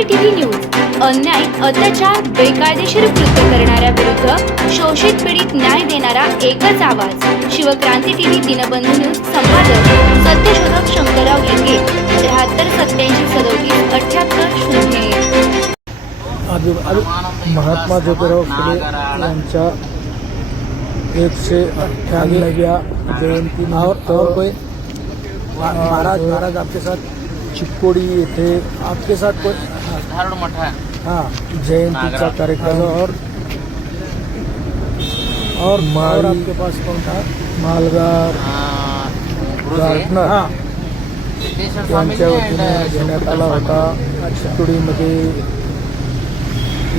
क्रांती TV news अन्याय अत्याचार बेकायदेशीर कृत्य करणाऱ्या विरुद्ध शोषित पीडित न्याय देणारा एकच आवाज शिवक्रांती टीव्ही दिनबंधू न्यूज संपादक सत्यशोधक शंकरराव लिंगे 73 87 महात्मा ज्योतिराव फुले यांच्या 198व्या जयंती और कोई महाराज आपके साथ चिक्कोडी येथे आपके साथ कोई हाँ जयंती का कार्यक्रम और माल आपके पास कौन था मालगार गार्डनर यांच्या वतीने घेण्यात आला होता चिक्कोडीमध्ये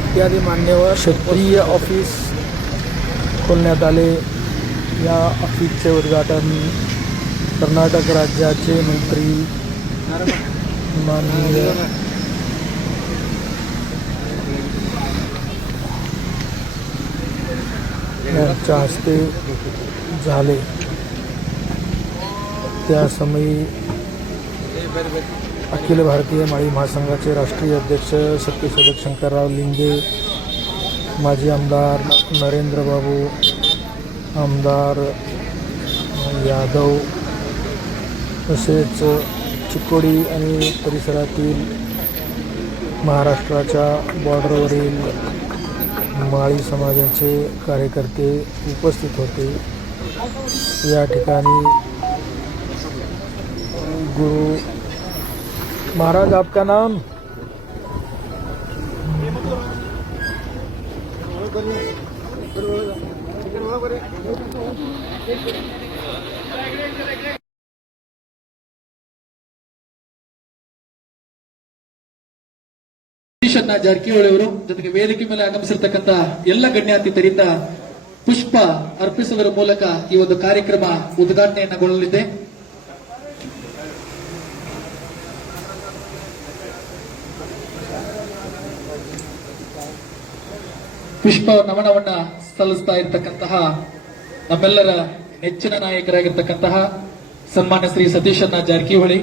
इत्यादी मान्यवर क्षेत्रीय ऑफिस खोलण्यात आले। या ऑफिसचे उद्घाटन कर्नाटक राज्याचे मंत्री माननीय यांच्या हस्ते झाले। त्यासमयी अखिल भारतीय माळी महासंघाचे राष्ट्रीय अध्यक्ष सत्यशोधक शंकरराव लिंगे, माजी आमदार नरेंद्र बाबू, आमदार यादव तसेच चिक्कोडी आणि परिसरातील महाराष्ट्राच्या बॉर्डरवरील माळी समाजाचे कार्यकर्ते उपस्थित होते। या ठिकाणी गुरु महाराज आपका नाम ಸತೀಶಣ್ಣ ಜಾರಕಿಹೊಳಿ ಅವರು ಜೊತೆಗೆ ವೇದಿಕೆ ಮೇಲೆ ಆಗಮಿಸಿರ್ತಕ್ಕಂಥ ಎಲ್ಲ ಗಣ್ಯಾತಿಥರಿಂದ ಪುಷ್ಪ ಅರ್ಪಿಸುವುದರ ಮೂಲಕ ಈ ಒಂದು ಕಾರ್ಯಕ್ರಮ ಉದ್ಘಾಟನೆಯನ್ನಗೊಳ್ಳಲಿದೆ। ಪುಷ್ಪ ನಮನವನ್ನ ಸಲ್ಲಿಸ್ತಾ ಇರತಕ್ಕಂತಹ ನಮ್ಮೆಲ್ಲರ ನೆಚ್ಚಿನ ನಾಯಕರಾಗಿರ್ತಕ್ಕಂತಹ ಸನ್ಮಾನ್ಯ ಶ್ರೀ ಸತೀಶಣ್ಣ ಜಾರಕಿಹೊಳಿ,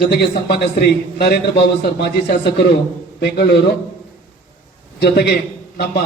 ಜೊತೆಗೆ ಸನ್ಮಾನ್ಯ ಶ್ರೀ ನರೇಂದ್ರ ಬಾಬು ಸರ್ ಮಾಜಿ ಶಾಸಕರು ಬೆಂಗಳೂರು, ಜೊತೆಗೆ ನಮ್ಮ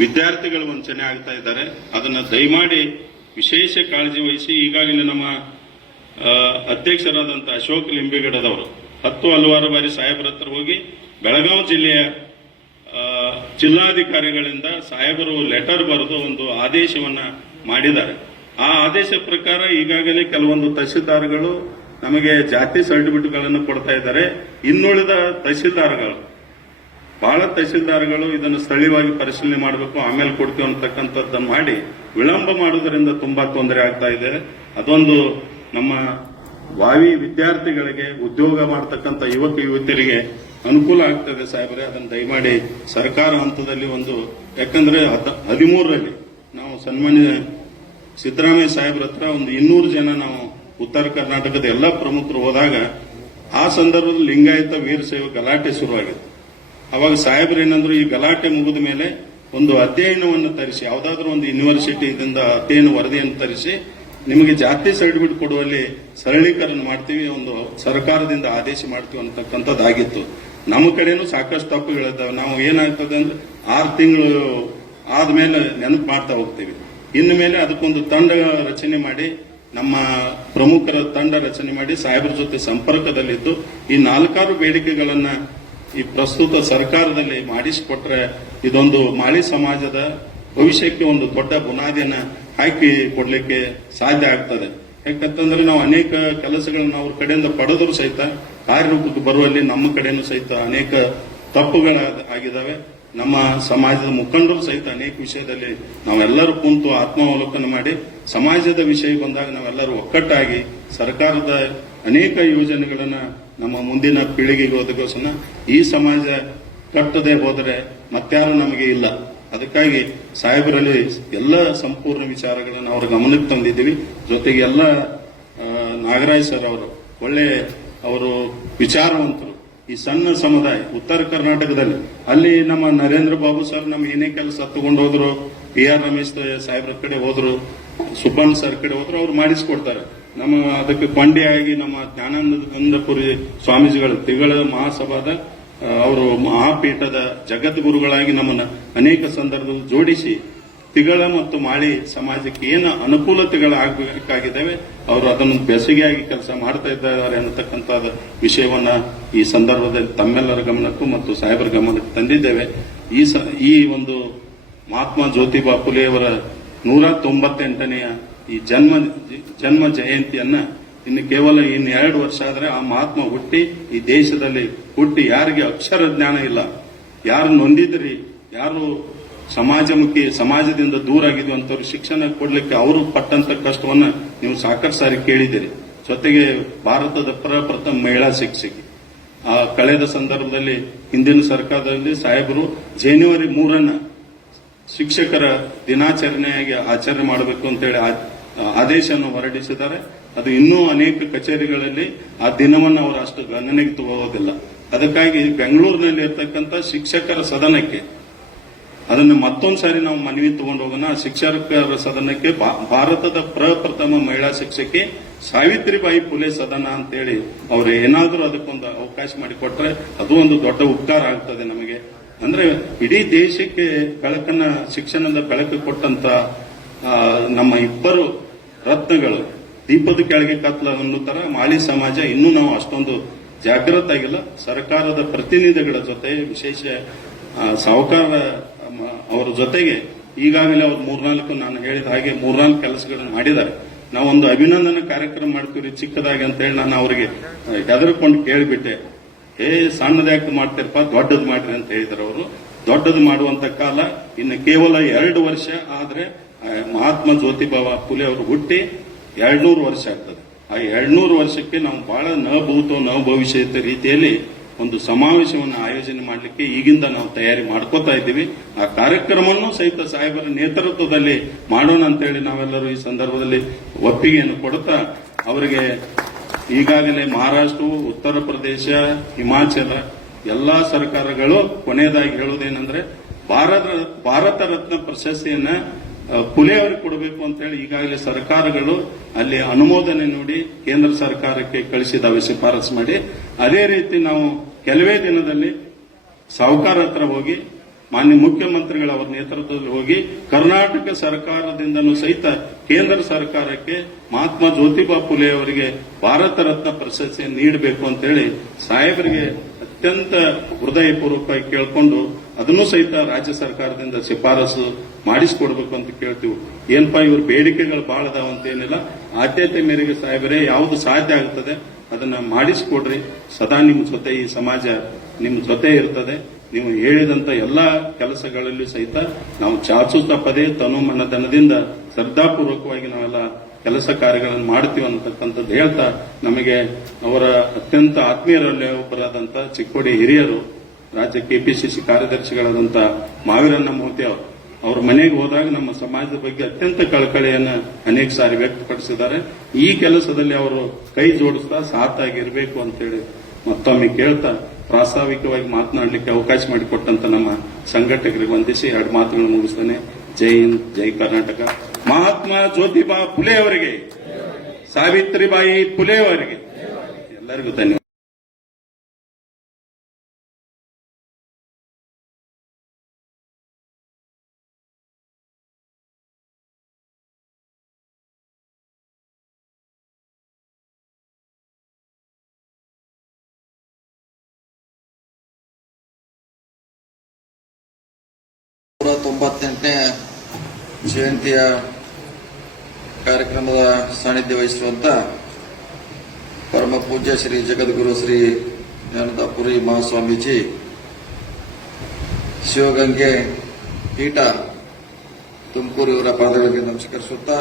ವಿದ್ಯಾರ್ಥಿಗಳು ವಂಚನೆ ಆಗ್ತಾ ಇದ್ದಾರೆ। ಅದನ್ನ ದಯಮಾಡಿ ವಿಶೇಷ ಕಾಳಜಿ ವಹಿಸಿ ಈಗಾಗಲೇ ನಮ್ಮ ಅಧ್ಯಕ್ಷರಾದಂಥ ಅಶೋಕ್ ಲಿಂಬೆಗಡದವರು 10 ಹಲವಾರು ಬಾರಿ ಸಾಹೇಬರ ಹತ್ರ ಹೋಗಿ ಬೆಳಗಾವಿ ಜಿಲ್ಲೆಯ ಜಿಲ್ಲಾಧಿಕಾರಿಗಳಿಂದ ಸಾಹೇಬರು ಲೆಟರ್ ಬರೆದು ಒಂದು ಆದೇಶವನ್ನ ಮಾಡಿದ್ದಾರೆ। ಆ ಆದೇಶ ಪ್ರಕಾರ ಈಗಾಗಲೇ ಕೆಲವೊಂದು ತಹಸೀಲ್ದಾರ್ಗಳು ನಮಗೆ ಜಾತಿ ಸರ್ಟಿಫಿಕೇಟ್ಗಳನ್ನು ಕೊಡ್ತಾ ಇದ್ದಾರೆ। ಇನ್ನುಳಿದ ತಹಸೀಲ್ದಾರ್ಗಳು ಬಹಳ ತಹಸೀಲ್ದಾರ್ಗಳು ಇದನ್ನು ಸ್ಥಳೀಯವಾಗಿ ಪರಿಶೀಲನೆ ಮಾಡಬೇಕು, ಆಮೇಲೆ ಕೊಡ್ತೀವಿ ಅಂತಕ್ಕಂಥದ್ದನ್ನು ಮಾಡಿ ವಿಳಂಬ ಮಾಡುವುದರಿಂದ ತುಂಬಾ ತೊಂದರೆ ಆಗ್ತಾ ಇದೆ। ಅದೊಂದು ನಮ್ಮ ಭಾವಿ ವಿದ್ಯಾರ್ಥಿಗಳಿಗೆ ಉದ್ಯೋಗ ಮಾಡತಕ್ಕಂಥ ಯುವಕ ಯುವತಿಯರಿಗೆ ಅನುಕೂಲ ಆಗ್ತದೆ ಸಾಹೇಬರೇ, ಅದನ್ನು ದಯಮಾಡಿ ಸರ್ಕಾರ ಹಂತದಲ್ಲಿ ಒಂದು, ಯಾಕಂದ್ರೆ 13ರಲ್ಲಿ ನಾವು ಸನ್ಮಾನ್ಯ ಸಿದ್ದರಾಮಯ್ಯ ಸಾಹೇಬ್ರ ಹತ್ರ ಒಂದು 200 ಜನ ನಾವು ಉತ್ತರ ಕರ್ನಾಟಕದ ಎಲ್ಲ ಪ್ರಮುಖರು ಹೋದಾಗ ಆ ಸಂದರ್ಭದಲ್ಲಿ ಲಿಂಗಾಯತ ವೀರಶೈವ ಗಲಾಟೆ ಶುರುವಾಗಿತ್ತು। ಅವಾಗ ಸಾಹೇಬ್ರು ಏನಂದ್ರು, ಈ ಗಲಾಟೆ ಮುಗಿದ ಮೇಲೆ ಒಂದು ಅಧ್ಯಯನವನ್ನು ತರಿಸಿ, ಯಾವುದಾದ್ರೂ ಒಂದು ಯೂನಿವರ್ಸಿಟಿಯಿಂದ ಅಧ್ಯಯನ ವರದಿಯನ್ನು ತರಿಸಿ ನಿಮಗೆ ಜಾತಿ ಸರ್ಟಿಫಿಕೇಟ್ ಕೊಡುವಲ್ಲಿ ಸರಳೀಕರಣ ಮಾಡ್ತೀವಿ, ಒಂದು ಸರ್ಕಾರದಿಂದ ಆದೇಶ ಮಾಡ್ತೀವಿ ಅಂತಕ್ಕಂಥದ್ದಾಗಿತ್ತು। ನಮ್ಮ ಕಡೆನೂ ಸಾಕಷ್ಟು ತಪ್ಪುಗಳಿದ್ದಾವೆ। ನಾವು ಏನಾಗ್ತದೆ ಅಂದ್ರೆ 6 ತಿಂಗಳು ಆದ್ಮೇಲೆ ನೆನಪು ಮಾಡ್ತಾ ಹೋಗ್ತೀವಿ। ಇನ್ನು ಮೇಲೆ ಅದಕ್ಕೊಂದು ತಂಡ ರಚನೆ ಮಾಡಿ, ನಮ್ಮ ಪ್ರಮುಖರ ತಂಡ ರಚನೆ ಮಾಡಿ ಸಾಹೇಬ್ರ ಜೊತೆ ಸಂಪರ್ಕದಲ್ಲಿದ್ದು ಈ 4 ಬೇಡಿಕೆಗಳನ್ನ ಈ ಪ್ರಸ್ತುತ ಸರ್ಕಾರದಲ್ಲಿ ಮಾಡಿಸಿಕೊಟ್ರೆ ಇದೊಂದು ಮಾಳಿ ಸಮಾಜದ ಭವಿಷ್ಯಕ್ಕೆ ಒಂದು ದೊಡ್ಡ ಬುನಾದಿಯನ್ನ ಹಾಕಿ ಕೊಡ್ಲಿಕ್ಕೆ ಸಾಧ್ಯ ಆಗ್ತದೆ. ಯಾಕಂತಂದ್ರೆ ನಾವು ಅನೇಕ ಕೆಲಸಗಳನ್ನ ಅವ್ರ ಕಡೆಯಿಂದ ಪಡೆದರೂ ಸಹಿತ ಕಾರ್ಯರೂಪಕ್ಕೆ ಬರುವಲ್ಲಿ ನಮ್ಮ ಕಡೆನೂ ಸಹಿತ ಅನೇಕ ತಪ್ಪುಗಳಾಗಿದ್ದಾವೆ. ನಮ್ಮ ಸಮಾಜದ ಮುಖಂಡರು ಸಹಿತ ಅನೇಕ ವಿಷಯದಲ್ಲಿ ನಾವೆಲ್ಲರೂ ಕುಂತು ಆತ್ಮಾವಲೋಕನ ಮಾಡಿ ಸಮಾಜದ ವಿಷಯ ಬಂದಾಗ ನಾವೆಲ್ಲರೂ ಒಕ್ಕಟ್ಟಾಗಿ ಸರ್ಕಾರದ ಅನೇಕ ಯೋಜನೆಗಳನ್ನ ನಮ್ಮ ಮುಂದಿನ ಪೀಳಿಗೆಗೆ ಒದಗಿಸೋಣ. ಈ ಸಮಾಜ ಕಟ್ಟದೆ ಹೋದರೆ ಮತ್ಯಾರು ನಮಗೆ ಇಲ್ಲ. ಅದಕ್ಕಾಗಿ ಸಾಹೇಬರಲ್ಲಿ ಎಲ್ಲ ಸಂಪೂರ್ಣ ವಿಚಾರಗಳನ್ನು ಅವರ ಗಮನಕ್ಕೆ ತಂದಿದ್ದೀವಿ. ಜೊತೆಗೆ ಎಲ್ಲ ನಾಗರಾಜ್ ಸರ್ ಅವರು ಒಳ್ಳೆ ಅವರು ವಿಚಾರವಂತರು. ಈ ಸಣ್ಣ ಸಮುದಾಯ ಉತ್ತರ ಕರ್ನಾಟಕದಲ್ಲಿ ಅಲ್ಲಿ ನಮ್ಮ ನರೇಂದ್ರ ಬಾಬು ಸರ್ ನಮ್ಮ ಏನೇ ಕೆಲಸ ತಗೊಂಡು ಹೋದ್ರು, PR ರಮೇಶ್ ಸಾಹೇಬ್ರ ಕಡೆ ಹೋದ್ರು, ಸುಬ್ಬಣ್ಣ ಸರ್ ಕಡೆ ಹೋದ್ರು, ಅವ್ರು ಮಾಡಿಸ್ಕೊಡ್ತಾರೆ. ನಮ್ಮ ಅದಕ್ಕೆ ಕೊಂಡಿಯಾಗಿ ನಮ್ಮ ಜ್ಞಾನಾನಂದಪುರಿ ಸ್ವಾಮೀಜಿಗಳು ತಿಗಳ ಮಹಾಸಭಾದ ಅವರು ಮಹಾಪೀಠದ ಜಗದ್ಗುರುಗಳಾಗಿ ನಮ್ಮನ್ನ ಅನೇಕ ಸಂದರ್ಭದಲ್ಲಿ ಜೋಡಿಸಿ ತಿಗಳ ಮತ್ತು ಮಾಳಿ ಸಮಾಜಕ್ಕೆ ಏನು ಅನುಕೂಲತೆಗಳಾಗಬೇಕಾಗಿದ್ದಾವೆ ಅವರು ಅದನ್ನು ಬೆಸುಗೆಯಾಗಿ ಕೆಲಸ ಮಾಡ್ತಾ ಇದ್ದಾರೆ ಅನ್ನತಕ್ಕಂಥ ವಿಷಯವನ್ನ ಈ ಸಂದರ್ಭದಲ್ಲಿ ತಮ್ಮೆಲ್ಲರ ಗಮನಕ್ಕೂ ಮತ್ತು ಸಾಹೇಬರ ಗಮನಕ್ಕೆ ತಂದಿದ್ದೇವೆ. ಈ ಒಂದು ಮಹಾತ್ಮ ಜ್ಯೋತಿಬಾ ಫುಲೆಯವರ 198ನೆಯ ಈ ಜನ್ಮ ಜಯಂತಿಯನ್ನ ಇನ್ನು ಕೇವಲ 2 ವರ್ಷ ಆದ್ರೆ ಆ ಮಹಾತ್ಮ ಹುಟ್ಟಿ ಈ ದೇಶದಲ್ಲಿ ಹುಟ್ಟಿ ಯಾರಿಗೆ ಅಕ್ಷರ ಜ್ಞಾನ ಇಲ್ಲ, ಯಾರು ನೊಂದಿದ್ರಿ, ಯಾರು ಸಮಾಜಮುಖಿ ಸಮಾಜದಿಂದ ದೂರ ಆಗಿದ್ವಿ ಅಂತವ್ರು ಶಿಕ್ಷಣ ಕೊಡ್ಲಿಕ್ಕೆ ಅವರು ಪಟ್ಟಂತ ಕಷ್ಟವನ್ನ ನೀವು ಸಾಕಷ್ಟು ಸಾರಿ ಕೇಳಿದಿರಿ. ಜೊತೆಗೆ ಭಾರತದ ಪ್ರಪ್ರಥಮ ಮಹಿಳಾ ಶಿಕ್ಷಕಿ. ಆ ಕಳೆದ ಸಂದರ್ಭದಲ್ಲಿ ಹಿಂದಿನ ಸರ್ಕಾರದಲ್ಲಿ ಸಾಹೇಬರು ಜನವರಿ 3 ಶಿಕ್ಷಕರ ದಿನಾಚರಣೆಯಾಗಿ ಆಚರಣೆ ಮಾಡಬೇಕು ಅಂತೇಳಿ ಆದೇಶವನ್ನು ಹೊರಡಿಸಿದ್ದಾರೆ. ಅದು ಇನ್ನೂ ಅನೇಕ ಕಚೇರಿಗಳಲ್ಲಿ ಆ ದಿನವನ್ನು ಅವರು ಅಷ್ಟು ಗಣನೆಗೆ ತಗೋದಿಲ್ಲ. ಅದಕ್ಕಾಗಿ ಬೆಂಗಳೂರಿನಲ್ಲಿ ಇರ್ತಕ್ಕಂಥ ಶಿಕ್ಷಕರ ಸದನಕ್ಕೆ ಅದನ್ನು ಮತ್ತೊಂದು ಸಾರಿ ನಾವು ಮನವಿ ತಗೊಂಡು ಹೋಗೋಣ. ಶಿಕ್ಷಕರ ಸದನಕ್ಕೆ ಭಾರತದ ಪ್ರಪ್ರಥಮ ಮಹಿಳಾ ಶಿಕ್ಷಕಿ ಸಾವಿತ್ರಿಬಾಯಿ ಫುಲೆ ಸದನ ಅಂತೇಳಿ ಅವ್ರು ಏನಾದರೂ ಅದಕ್ಕೊಂದು ಅವಕಾಶ ಮಾಡಿಕೊಟ್ರೆ ಅದು ಒಂದು ದೊಡ್ಡ ಉಪಕಾರ ಆಗ್ತದೆ ನಮಗೆ. ಅಂದ್ರೆ ಇಡೀ ದೇಶಕ್ಕೆ ಬೆಳಕನ್ನ ಶಿಕ್ಷಣದ ಬೆಳಕು ಕೊಟ್ಟಂತ ನಮ್ಮ ಇಬ್ಬರು ರತ್ನಗಳು ದೀಪದ ಕೆಳಗೆ ಕತ್ಲ ಅನ್ನೋ ತರ ಮಾಳಿ ಸಮಾಜ ಇನ್ನೂ ನಾವು ಅಷ್ಟೊಂದು ಜಾಗೃತ ಆಗಿಲ್ಲ. ಸರ್ಕಾರದ ಪ್ರತಿನಿಧಿಗಳ ಜೊತೆ ವಿಶೇಷ ಸಾಹುಕಾರ ಅವರ ಜೊತೆಗೆ ಈಗಾಗಲೇ ಅವ್ರು 3-4 ನಾನು ಹೇಳಿದ ಹಾಗೆ 3-4 ಕೆಲಸಗಳನ್ನು ಮಾಡಿದ್ದಾರೆ. ನಾವೊಂದು ಅಭಿನಂದನಾ ಕಾರ್ಯಕ್ರಮ ಮಾಡ್ತೀವಿ ಚಿಕ್ಕದಾಗಿ ಅಂತ ಹೇಳಿ ನಾನು ಅವರಿಗೆ ಹೆದರ್ಕೊಂಡು ಕೇಳಿಬಿಟ್ಟೆ. ಸಣ್ಣದ್ಯಾಕೆ ಮಾಡ್ತೀರಪ್ಪ, ದೊಡ್ಡದು ಮಾಡ್ರಿ ಅಂತ ಹೇಳಿದ್ರು. ಅವರು ದೊಡ್ಡದು ಮಾಡುವಂತ ಕಾಲ ಇನ್ನು ಕೇವಲ 2 ವರ್ಷ ಆದ್ರೆ ಮಹಾತ್ಮ ಜ್ಯೋತಿಬಾ ಫುಲೆ ಅವರು ಹುಟ್ಟಿ 200 ವರ್ಷ ಆಗ್ತದೆ. ಆ 200 ವರ್ಷಕ್ಕೆ ನಾವು ಬಹಳ ನ ಭವಿಷ್ಯದ ರೀತಿಯಲ್ಲಿ ಒಂದು ಸಮಾವೇಶವನ್ನು ಆಯೋಜನೆ ಮಾಡಲಿಕ್ಕೆ ಈಗಿಂದ ನಾವು ತಯಾರಿ ಮಾಡ್ಕೋತಾ ಇದ್ದೀವಿ. ಆ ಕಾರ್ಯಕ್ರಮವನ್ನು ಸಹಿತ ಸಾಹೇಬರ ನೇತೃತ್ವದಲ್ಲಿ ಮಾಡೋಣ ಅಂತೇಳಿ ನಾವೆಲ್ಲರೂ ಈ ಸಂದರ್ಭದಲ್ಲಿ ಒಪ್ಪಿಗೆಯನ್ನು ಕೊಡುತ್ತಾ ಅವರಿಗೆ ಈಗಾಗಲೇ ಮಹಾರಾಷ್ಟ್ರ, ಉತ್ತರ ಪ್ರದೇಶ, ಹಿಮಾಚಲ ಎಲ್ಲಾ ಸರ್ಕಾರಗಳು ಕೊನೆಯದಾಗಿ ಹೇಳುವುದೇನೆಂದ್ರೆ ಭಾರತ ರತ್ನ ಪ್ರಶಸ್ತಿಯನ್ನ ಫುಲೆ ಅವರಿಗೆ ಕೊಡಬೇಕು ಅಂತ ಹೇಳಿ ಈಗಾಗಲೇ ಸರ್ಕಾರಗಳು ಅಲ್ಲಿ ಅನುಮೋದನೆ ನೋಡಿ ಕೇಂದ್ರ ಸರ್ಕಾರಕ್ಕೆ ಕಳಿಸಿದಾವೆ, ಶಿಫಾರಸು ಮಾಡಿ. ಅದೇ ರೀತಿ ನಾವು ಕೆಲವೇ ದಿನದಲ್ಲಿ ಸಾಹುಕಾರ ಹತ್ರ ಹೋಗಿ ಮಾನ್ಯ ಮುಖ್ಯಮಂತ್ರಿಗಳ ಅವರ ನೇತೃತ್ವದಲ್ಲಿ ಹೋಗಿ ಕರ್ನಾಟಕ ಸರ್ಕಾರದಿಂದಲೂ ಸಹಿತ ಕೇಂದ್ರ ಸರ್ಕಾರಕ್ಕೆ ಮಹಾತ್ಮ ಜ್ಯೋತಿಬಾ ಫುಲೆ ಅವರಿಗೆ ಭಾರತ ರತ್ನ ಪ್ರಶಸ್ತಿಯನ್ನು ನೀಡಬೇಕು ಅಂತ ಹೇಳಿ ಸಾಹೇಬರಿಗೆ ಅತ್ಯಂತ ಹೃದಯಪೂರ್ವಕವಾಗಿ ಕೇಳಿಕೊಂಡು ಅದನ್ನು ಸಹಿತ ರಾಜ್ಯ ಸರ್ಕಾರದಿಂದ ಶಿಫಾರಸು ಮಾಡಿಸಿಕೊಡ್ಬೇಕು ಅಂತ ಕೇಳ್ತೀವಿ. ಏನಪ್ಪಾ ಇವ್ರ ಬೇಡಿಕೆಗಳು ಬಹಳ ಅದಾವ ಅಂತ ಏನಿಲ್ಲ, ಆದ್ಯತೆ ಮೇರೆಗೆ ಸಾಹೇಬರೇ ಯಾವುದು ಸಾಧ್ಯ ಆಗ್ತದೆ ಅದನ್ನ ಮಾಡಿಸಿಕೊಡ್ರಿ. ಸದಾ ನಿಮ್ಮ ಜೊತೆ ಈ ಸಮಾಜ ನಿಮ್ಮ ಜೊತೆ ಇರ್ತದೆ. ನೀವು ಹೇಳಿದಂತ ಎಲ್ಲಾ ಕೆಲಸಗಳಲ್ಲಿ ಸಹಿತ ನಾವು ಚಾಚು ತಪ್ಪದೆ ತನು ಮನಧನದಿಂದ ಶ್ರದ್ಧಾಪೂರ್ವಕವಾಗಿ ನಾವೆಲ್ಲ ಕೆಲಸ ಕಾರ್ಯಗಳನ್ನು ಮಾಡ್ತೀವಿ ಅನ್ನತಕ್ಕಂಥದ್ದು ಹೇಳ್ತಾ, ನಮಗೆ ಅವರ ಅತ್ಯಂತ ಆತ್ಮೀಯರಲ್ಲಿ ಒಬ್ಬರಾದಂತ ಚಿಕ್ಕೋಡಿ ಹಿರಿಯರು, ರಾಜ್ಯ KPCC ಕಾರ್ಯದರ್ಶಿಗಳಾದಂತ ಮಾವೀರಣ್ಣ ಮೋತಿ ಅವರು ಅವ್ರ ಮನೆಗೆ ಹೋದಾಗ ನಮ್ಮ ಸಮಾಜದ ಬಗ್ಗೆ ಅತ್ಯಂತ ಕಳಕಳಿಯನ್ನ ಅನೇಕ ಸಾರಿ ವ್ಯಕ್ತಪಡಿಸಿದ್ದಾರೆ. ಈ ಕೆಲಸದಲ್ಲಿ ಅವರು ಕೈ ಜೋಡಿಸ್ತಾ ಸಾಥಾಗಿರ್ಬೇಕು ಅಂತೇಳಿ ಮತ್ತೊಮ್ಮೆ ಕೇಳ್ತಾ ಪ್ರಾಸ್ತಾವಿಕವಾಗಿ ಮಾತನಾಡಲಿಕ್ಕೆ ಅವಕಾಶ ಮಾಡಿಕೊಟ್ಟಂತ ನಮ್ಮ ಸಂಘಟಕರಿಗೆ ವಂದಿಸಿ 2 ಮಾತುಗಳನ್ನು ಮುಗಿಸ್ತೇನೆ. ಜೈ ಹಿಂದ್, ಜೈ ಕರ್ನಾಟಕ. ಮಹಾತ್ಮ ಜ್ಯೋತಿಬಾ ಫುಲೆ ಅವರಿಗೆ, ಸಾವಿತ್ರಿಬಾಯಿ ಫುಲೆ ಅವರಿಗೆ ಎಲ್ಲರಿಗೂ ಧನ್ಯವಾದ. ನೇ ಜಯಂತಿಯ ಕಾರ್ಯಕ್ರಮದ ಸಾನ್ನಿಧ್ಯ ವಹಿಸುವಂತ ಪರಮ ಪೂಜ್ಯ ಶ್ರೀ ಜಗದ್ಗುರು ಶ್ರೀ ಜ್ಞಾನದಾಪುರಿ ಮಹಾಸ್ವಾಮೀಜಿ ಶಿವಗಂಗೆ ಪೀಠ ತುಮಕೂರು ಇವರ ಪಾದಗಳಿಗೆ ನಮಸ್ಕರಿಸುತ್ತಾ,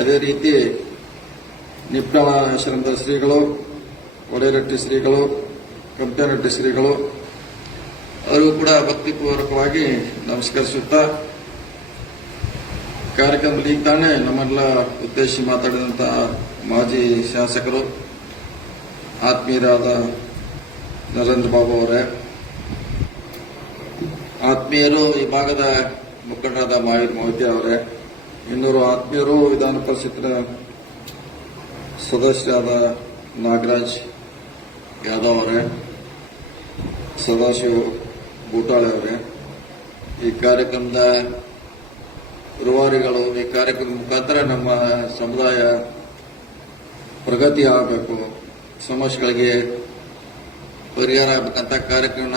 ಅದೇ ರೀತಿ ನಿಪ್ಪಾಣ ಆಶ್ರಮದ ಶ್ರೀಗಳು, ಒಡೆರಟ್ಟಿ ಶ್ರೀಗಳು, ಕಂಪನಟ್ಟಿ ಶ್ರೀಗಳು ಅವರಿಗೂ ಕೂಡ ಭಕ್ತಿಪೂರ್ವಕವಾಗಿ ನಮಸ್ಕರಿಸುತ್ತಾ, ಕಾರ್ಯಕ್ರಮದಲ್ಲಿ ಈಗ ತಾನೇ ನಮ್ಮೆಲ್ಲ ಉದ್ದೇಶಿಸಿ ಮಾತಾಡಿದಂತಹ ಮಾಜಿ ಶಾಸಕರು ಆತ್ಮೀಯರಾದ ನರೇಂದ್ರ ಬಾಬು ಅವರೇ, ಆತ್ಮೀಯರು ಈ ಭಾಗದ ಮುಖಂಡರಾದ ಮಹಾವೀರ್ ಮೊಹಿತೆ ಅವರೇ, ಇನ್ನೂರು ಆತ್ಮೀಯರು ವಿಧಾನ ಪರಿಷತ್ತಿನ ಸದಸ್ಯರಾದ ನಾಗರಾಜ್ ಯಾದವ್ ಅವರೇ, ಸದಾಶಿವ ಬೂಟಾಳೆ ಅವರೇ, ಈ ಕಾರ್ಯಕ್ರಮದ ರೂವಾರಿಗಳು, ಈ ಕಾರ್ಯಕ್ರಮದ ಮುಖಾಂತರ ನಮ್ಮ ಸಮುದಾಯ ಪ್ರಗತಿ ಆಗಬೇಕು, ಸಮಸ್ಯೆಗಳಿಗೆ ಪರಿಹಾರ ಆಗಬೇಕಂತ ಕಾರ್ಯಕ್ರಮ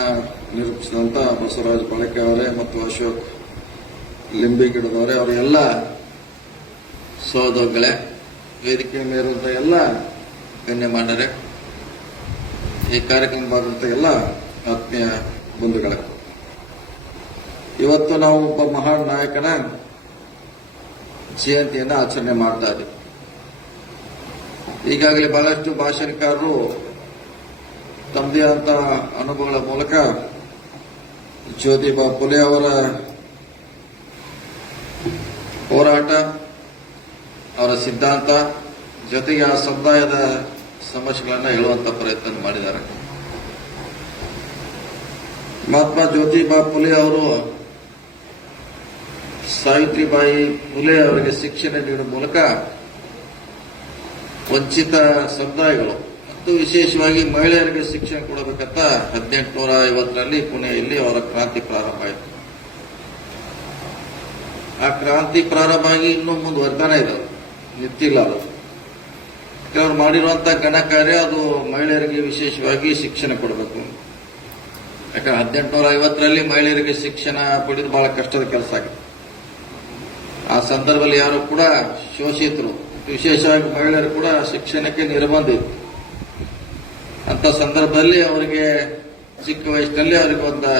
ನಿರೂಪಿಸಿದಂತ ಬಸವರಾಜ ಬಳಕೆ ಅವರೇ ಮತ್ತು ಅಶೋಕ್ ಲಿಂಬಿಗಿಡದವರೇ, ಅವರೆಲ್ಲ ಸಹೋದರಗಳೇ, ವೇದಿಕೆ ಮೇಲಿರುವಂತಹ ಎಲ್ಲ ಗಣ್ಯಮಾನ್ಯರೇ, ಈ ಕಾರ್ಯಕ್ರಮ ಭಾಗವಂತ ಎಲ್ಲ ಆತ್ಮೀಯ ಬಂಧುಗಳೇ, ಇವತ್ತು ನಾವು ಒಬ್ಬ ಮಹಾನ್ ನಾಯಕನ ಜಯಂತಿಯನ್ನು ಆಚರಣೆ ಮಾಡ್ತಾ ಇದ್ದೀವಿ. ಈಗಾಗಲೇ ಬಹಳಷ್ಟು ಭಾಷಣಕಾರರು ತಮ್ಮದೇ ಆದ ಅನುಭವಗಳ ಮೂಲಕ ಜ್ಯೋತಿಬಾ ಫುಲೆ ಅವರ ಹೋರಾಟ, ಅವರ ಸಿದ್ಧಾಂತ ಜೊತೆಗೆ ಆ ಸಮುದಾಯದ ಸಮಸ್ಯೆಗಳನ್ನು ಹೇಳುವಂತ ಪ್ರಯತ್ನ ಮಾಡಿದ್ದಾರೆ. ಮಹಾತ್ಮ ಜ್ಯೋತಿಬಾ ಫುಲೆ ಅವರು ಸಾವಿತ್ರಿಬಾಯಿ ಫುಲೆ ಅವರಿಗೆ ಶಿಕ್ಷಣ ನೀಡುವ ಮೂಲಕ ವಂಚಿತ ಸಮುದಾಯಗಳು ಮತ್ತು ವಿಶೇಷವಾಗಿ ಮಹಿಳೆಯರಿಗೆ ಶಿಕ್ಷಣ ಕೊಡಬೇಕಂತ 1850ರಲ್ಲಿ ಪುಣೆಯಲ್ಲಿ ಅವರ ಕ್ರಾಂತಿ ಪ್ರಾರಂಭ ಆಯಿತು. ಆ ಕ್ರಾಂತಿ ಪ್ರಾರಂಭ ಆಗಿ ಇನ್ನೂ ಮುಂದುವರ್ತಾನೆ ಇದೆ, ನಿಂತಿಲ್ಲ ಅದು. ಅವ್ರು ಮಾಡಿರುವಂತಹ ಘನ ಕಾರ್ಯ ಅದು ಮಹಿಳೆಯರಿಗೆ ವಿಶೇಷವಾಗಿ ಶಿಕ್ಷಣ ಕೊಡಬೇಕು. ಯಾಕಂದ್ರೆ 1850ರಲ್ಲಿ ಮಹಿಳೆಯರಿಗೆ ಶಿಕ್ಷಣ ಪಡೆದು ಬಹಳ ಕಷ್ಟದ ಕೆಲಸ ಆಗಿದೆ. ಆ ಸಂದರ್ಭದಲ್ಲಿ ಯಾರು ಕೂಡ ಶೋಷಿತರು, ವಿಶೇಷವಾಗಿ ಮಹಿಳೆಯರು ಕೂಡ ಶಿಕ್ಷಣಕ್ಕೆ ನಿರ್ಬಂಧ ಇತ್ತು. ಅಂತ ಸಂದರ್ಭದಲ್ಲಿ ಅವರಿಗೆ ಚಿಕ್ಕ ವಯಸ್ಸಿನಲ್ಲಿ ಅವರಿಗೆ ಒಂದು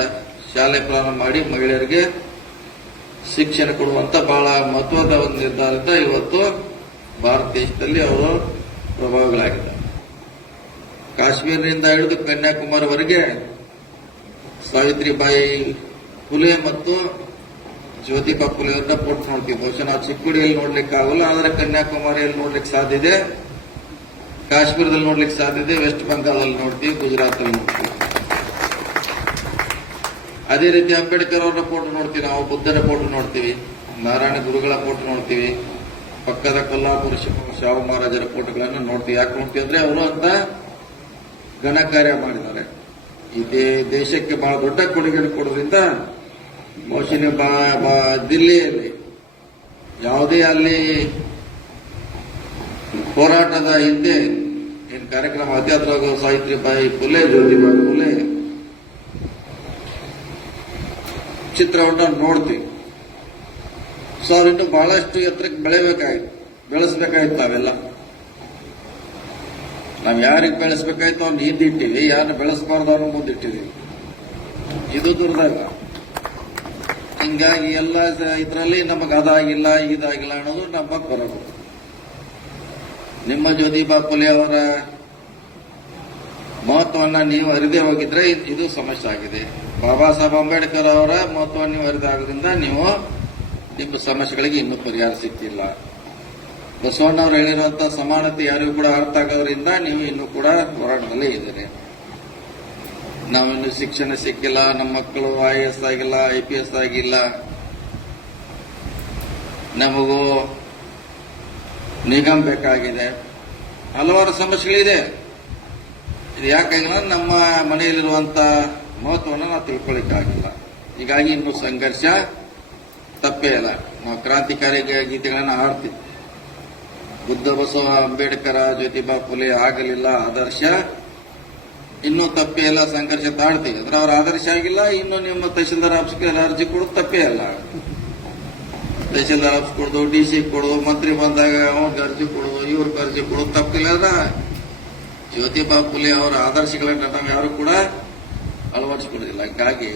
ಶಾಲೆ ಪ್ರಾರಂಭ ಮಾಡಿ ಮಹಿಳೆಯರಿಗೆ ಶಿಕ್ಷಣ ಕೊಡುವಂತ ಬಹಳ ಮಹತ್ವದ ಒಂದು ನಿರ್ಧಾರದಿಂದ ಇವತ್ತು ಭಾರತ ದೇಶದಲ್ಲಿ ಅವರು ಪ್ರಭಾವಿಗಳಾಗಿದ್ದಾರೆ. ಕಾಶ್ಮೀರದಿಂದ ಹಿಡಿದು ಕನ್ಯಾಕುಮಾರಿವರೆಗೆ ಸಾವಿತ್ರಿಬಾಯಿ ಫುಲೆ ಮತ್ತು ಜ್ಯೋತಿಬಾ ಫುಲೆ ಅವರನ್ನ ಫೋಟೋ ನೋಡ್ತೀವಿ. ಬಹುಶಃ ನಾವು ಚಿಕ್ಕುಡಿಯಲ್ಲಿ ನೋಡ್ಲಿಕ್ಕೆ ಆಗಲ್ಲ, ಆದರೆ ಕನ್ಯಾಕುಮಾರಿಯಲ್ಲಿ ನೋಡ್ಲಿಕ್ಕೆ ಸಾಧ್ಯ ಇದೆ, ಕಾಶ್ಮೀರದಲ್ಲಿ ನೋಡ್ಲಿಕ್ಕೆ ಸಾಧ್ಯ ಇದೆ, ವೆಸ್ಟ್ ಬೆಂಗಾಲಲ್ಲಿ ನೋಡ್ತೀವಿ, ಗುಜರಾತ್ ಅಲ್ಲಿ ನೋಡ್ತೀವಿ. ಅದೇ ರೀತಿ ಅಂಬೇಡ್ಕರ್ ಅವರ ಫೋಟೋ ನೋಡ್ತೀವಿ, ನಾವು ಬುದ್ಧರ ಫೋಟೋ ನೋಡ್ತೀವಿ, ನಾರಾಯಣ ಗುರುಗಳ ಫೋಟೋ ನೋಡ್ತೀವಿ, ಪಕ್ಕದ ಕೊಲ್ಲಾಪುರ ಶಾಹು ಮಹಾರಾಜರ ಫೋಟೋಗಳನ್ನು ನೋಡ್ತೀವಿ. ಯಾಕೆ ನೋಡ್ತೀವಿ ಅಂದ್ರೆ ಅವರು ಅಂತ ಘನ ಕಾರ್ಯ ಮಾಡಿದ್ದಾರೆ. ಈ ದೇಶಕ್ಕೆ ಬಹಳ ದೊಡ್ಡ ಕೊಡುಗೆ ಕೊಡೋದ್ರಿಂದ ಬಹುಶಃ ದಿಲ್ಲಿಯಲ್ಲಿ ಯಾವುದೇ ಅಲ್ಲಿ ಹೋರಾಟದ ಹಿಂದೆ ಏನು ಕಾರ್ಯಕ್ರಮ ಅತ್ಯಾತ್ರವಾಗಿ ಸಾವಿತ್ರಿಬಾಯಿ ಫುಲೆ, ಜ್ಯೋತಿಬಾ ಫುಲೆ ಚಿತ್ರವನ್ನು ನೋಡ್ತೀವಿ. ಸೊ ಅವ್ರಿನ್ನು ಬಹಳಷ್ಟು ಎತ್ತರಕ್ಕೆ ಬೆಳೆಸಬೇಕಾಗಿತ್ತು. ನಾವೆಲ್ಲ ನಾವು ಯಾರಿಗೆ ಬೆಳೆಸಬೇಕಾಯ್ತು ಅವ್ನು ಹಿಂದಿಟ್ಟಿವಿ, ಯಾರನ್ನ ಬೆಳೆಸಬಾರ್ದು ಅವ್ರನ್ನ ಮುಂದಿಟ್ಟಿವಿ. ಇದು ದುರ್ದೈವ. ಹಿಂಗಾಗಿ ಎಲ್ಲ ಇದರಲ್ಲಿ ನಮಗೆ ಅದಾಗಿಲ್ಲ ಇದಾಗಿಲ್ಲ ಅನ್ನೋದು ನಮ್ಮ ಕೊರಗು. ನಿಮ್ಮ ಜ್ಯೋತಿಬಾ ಫುಲೆ ಅವರ ಮಹತ್ವವನ್ನು ನೀವು ಅರಿದೇ ಹೋಗಿದ್ರೆ ಇದು ಸಮಸ್ಯೆ ಆಗಿದೆ. ಬಾಬಾ ಸಾಹೇಬ್ ಅಂಬೇಡ್ಕರ್ ಅವರ ಮಹತ್ವವನ್ನು ನೀವು ಅರಿದಾಗೋದ್ರಿಂದ ನೀವು ನಿಮ್ಮ ಸಮಸ್ಯೆಗಳಿಗೆ ಇನ್ನೂ ಪರಿಹಾರ ಸಿಕ್ಕಿಲ್ಲ. ಬಸವಣ್ಣವರು ಹೇಳಿರುವಂತಹ ಸಮಾನತೆ ಯಾರಿಗೂ ಕೂಡ ಅರ್ಥ ಆಗೋದ್ರಿಂದ ನೀವು ಇನ್ನೂ ಕೂಡ ಹೋರಾಟದಲ್ಲೇ ಇದ್ದೀರಿ. ನಾವಿನ್ನು ಶಿಕ್ಷಣ ಸಿಕ್ಕಿಲ್ಲ, ನಮ್ಮ ಮಕ್ಕಳು IAS ಆಗಿಲ್ಲ, IPS ಆಗಿಲ್ಲ, ನಮಗೂ ನಿಗಮ ಬೇಕಾಗಿದೆ, ಹಲವಾರು ಸಮಸ್ಯೆಗಳಿದೆ. ಇದು ಯಾಕಾಗಿಲ್ಲ, ನಮ್ಮ ಮನೆಯಲ್ಲಿರುವಂತ ಮಹತ್ವವನ್ನು ನಾವು ತಿಳ್ಕೊಳ್ಳಿಕ್ಕಾಗಿಲ್ಲ. ಹೀಗಾಗಿ ಇನ್ನು ಸಂಘರ್ಷ ತಪ್ಪೇ ಇಲ್ಲ. ನಾವು ಕ್ರಾಂತಿಕಾರಿ ಗೀತೆಗಳನ್ನು ಹಾಡ್ತೀವಿ. ಬುದ್ಧ, ಬಸವ, ಅಂಬೇಡ್ಕರ, ಜ್ಯೋತಿಬಾ ಫುಲೆ ಆಗಲಿಲ್ಲ ಆದರ್ಶ, ಇನ್ನೂ ತಪ್ಪೇ ಇಲ್ಲ, ಸಂಘರ್ಷ ತಾಡ್ತೀವಿ. ಅಂದ್ರೆ ಅವ್ರ ಆದರ್ಶ ಆಗಿಲ್ಲ, ಇನ್ನು ನಿಮ್ಮ ತಹಶೀಲ್ದಾರ್ ಆಫೀಸ್ಗೆ ಅರ್ಜಿ ಕೊಡೋದು ತಪ್ಪೇ ಅಲ್ಲ. ತಹಸೀಲ್ದಾರ್ ಆಫೀಸ್ ಕೊಡೋದು, DC ಕೊಡೋದು, ಮಂತ್ರಿ ಬಂದಾಗ ಅವ್ರಿಗೆ ಅರ್ಜಿ ಕೊಡೋದು, ಇವ್ರಿಗೆ ಅರ್ಜಿ ಕೊಡೋದು ತಪ್ಪಿಲ್ಲ. ಜ್ಯೋತಿಬಾ ಫುಲೆ ಅವರ ಆದರ್ಶಗಳನ್ನ ನಾವು ಯಾರು ಕೂಡ ಅಳವಡಿಸಿಕೊಳ್ಳೋದಿಲ್ಲ. ಹೀಗಾಗಿ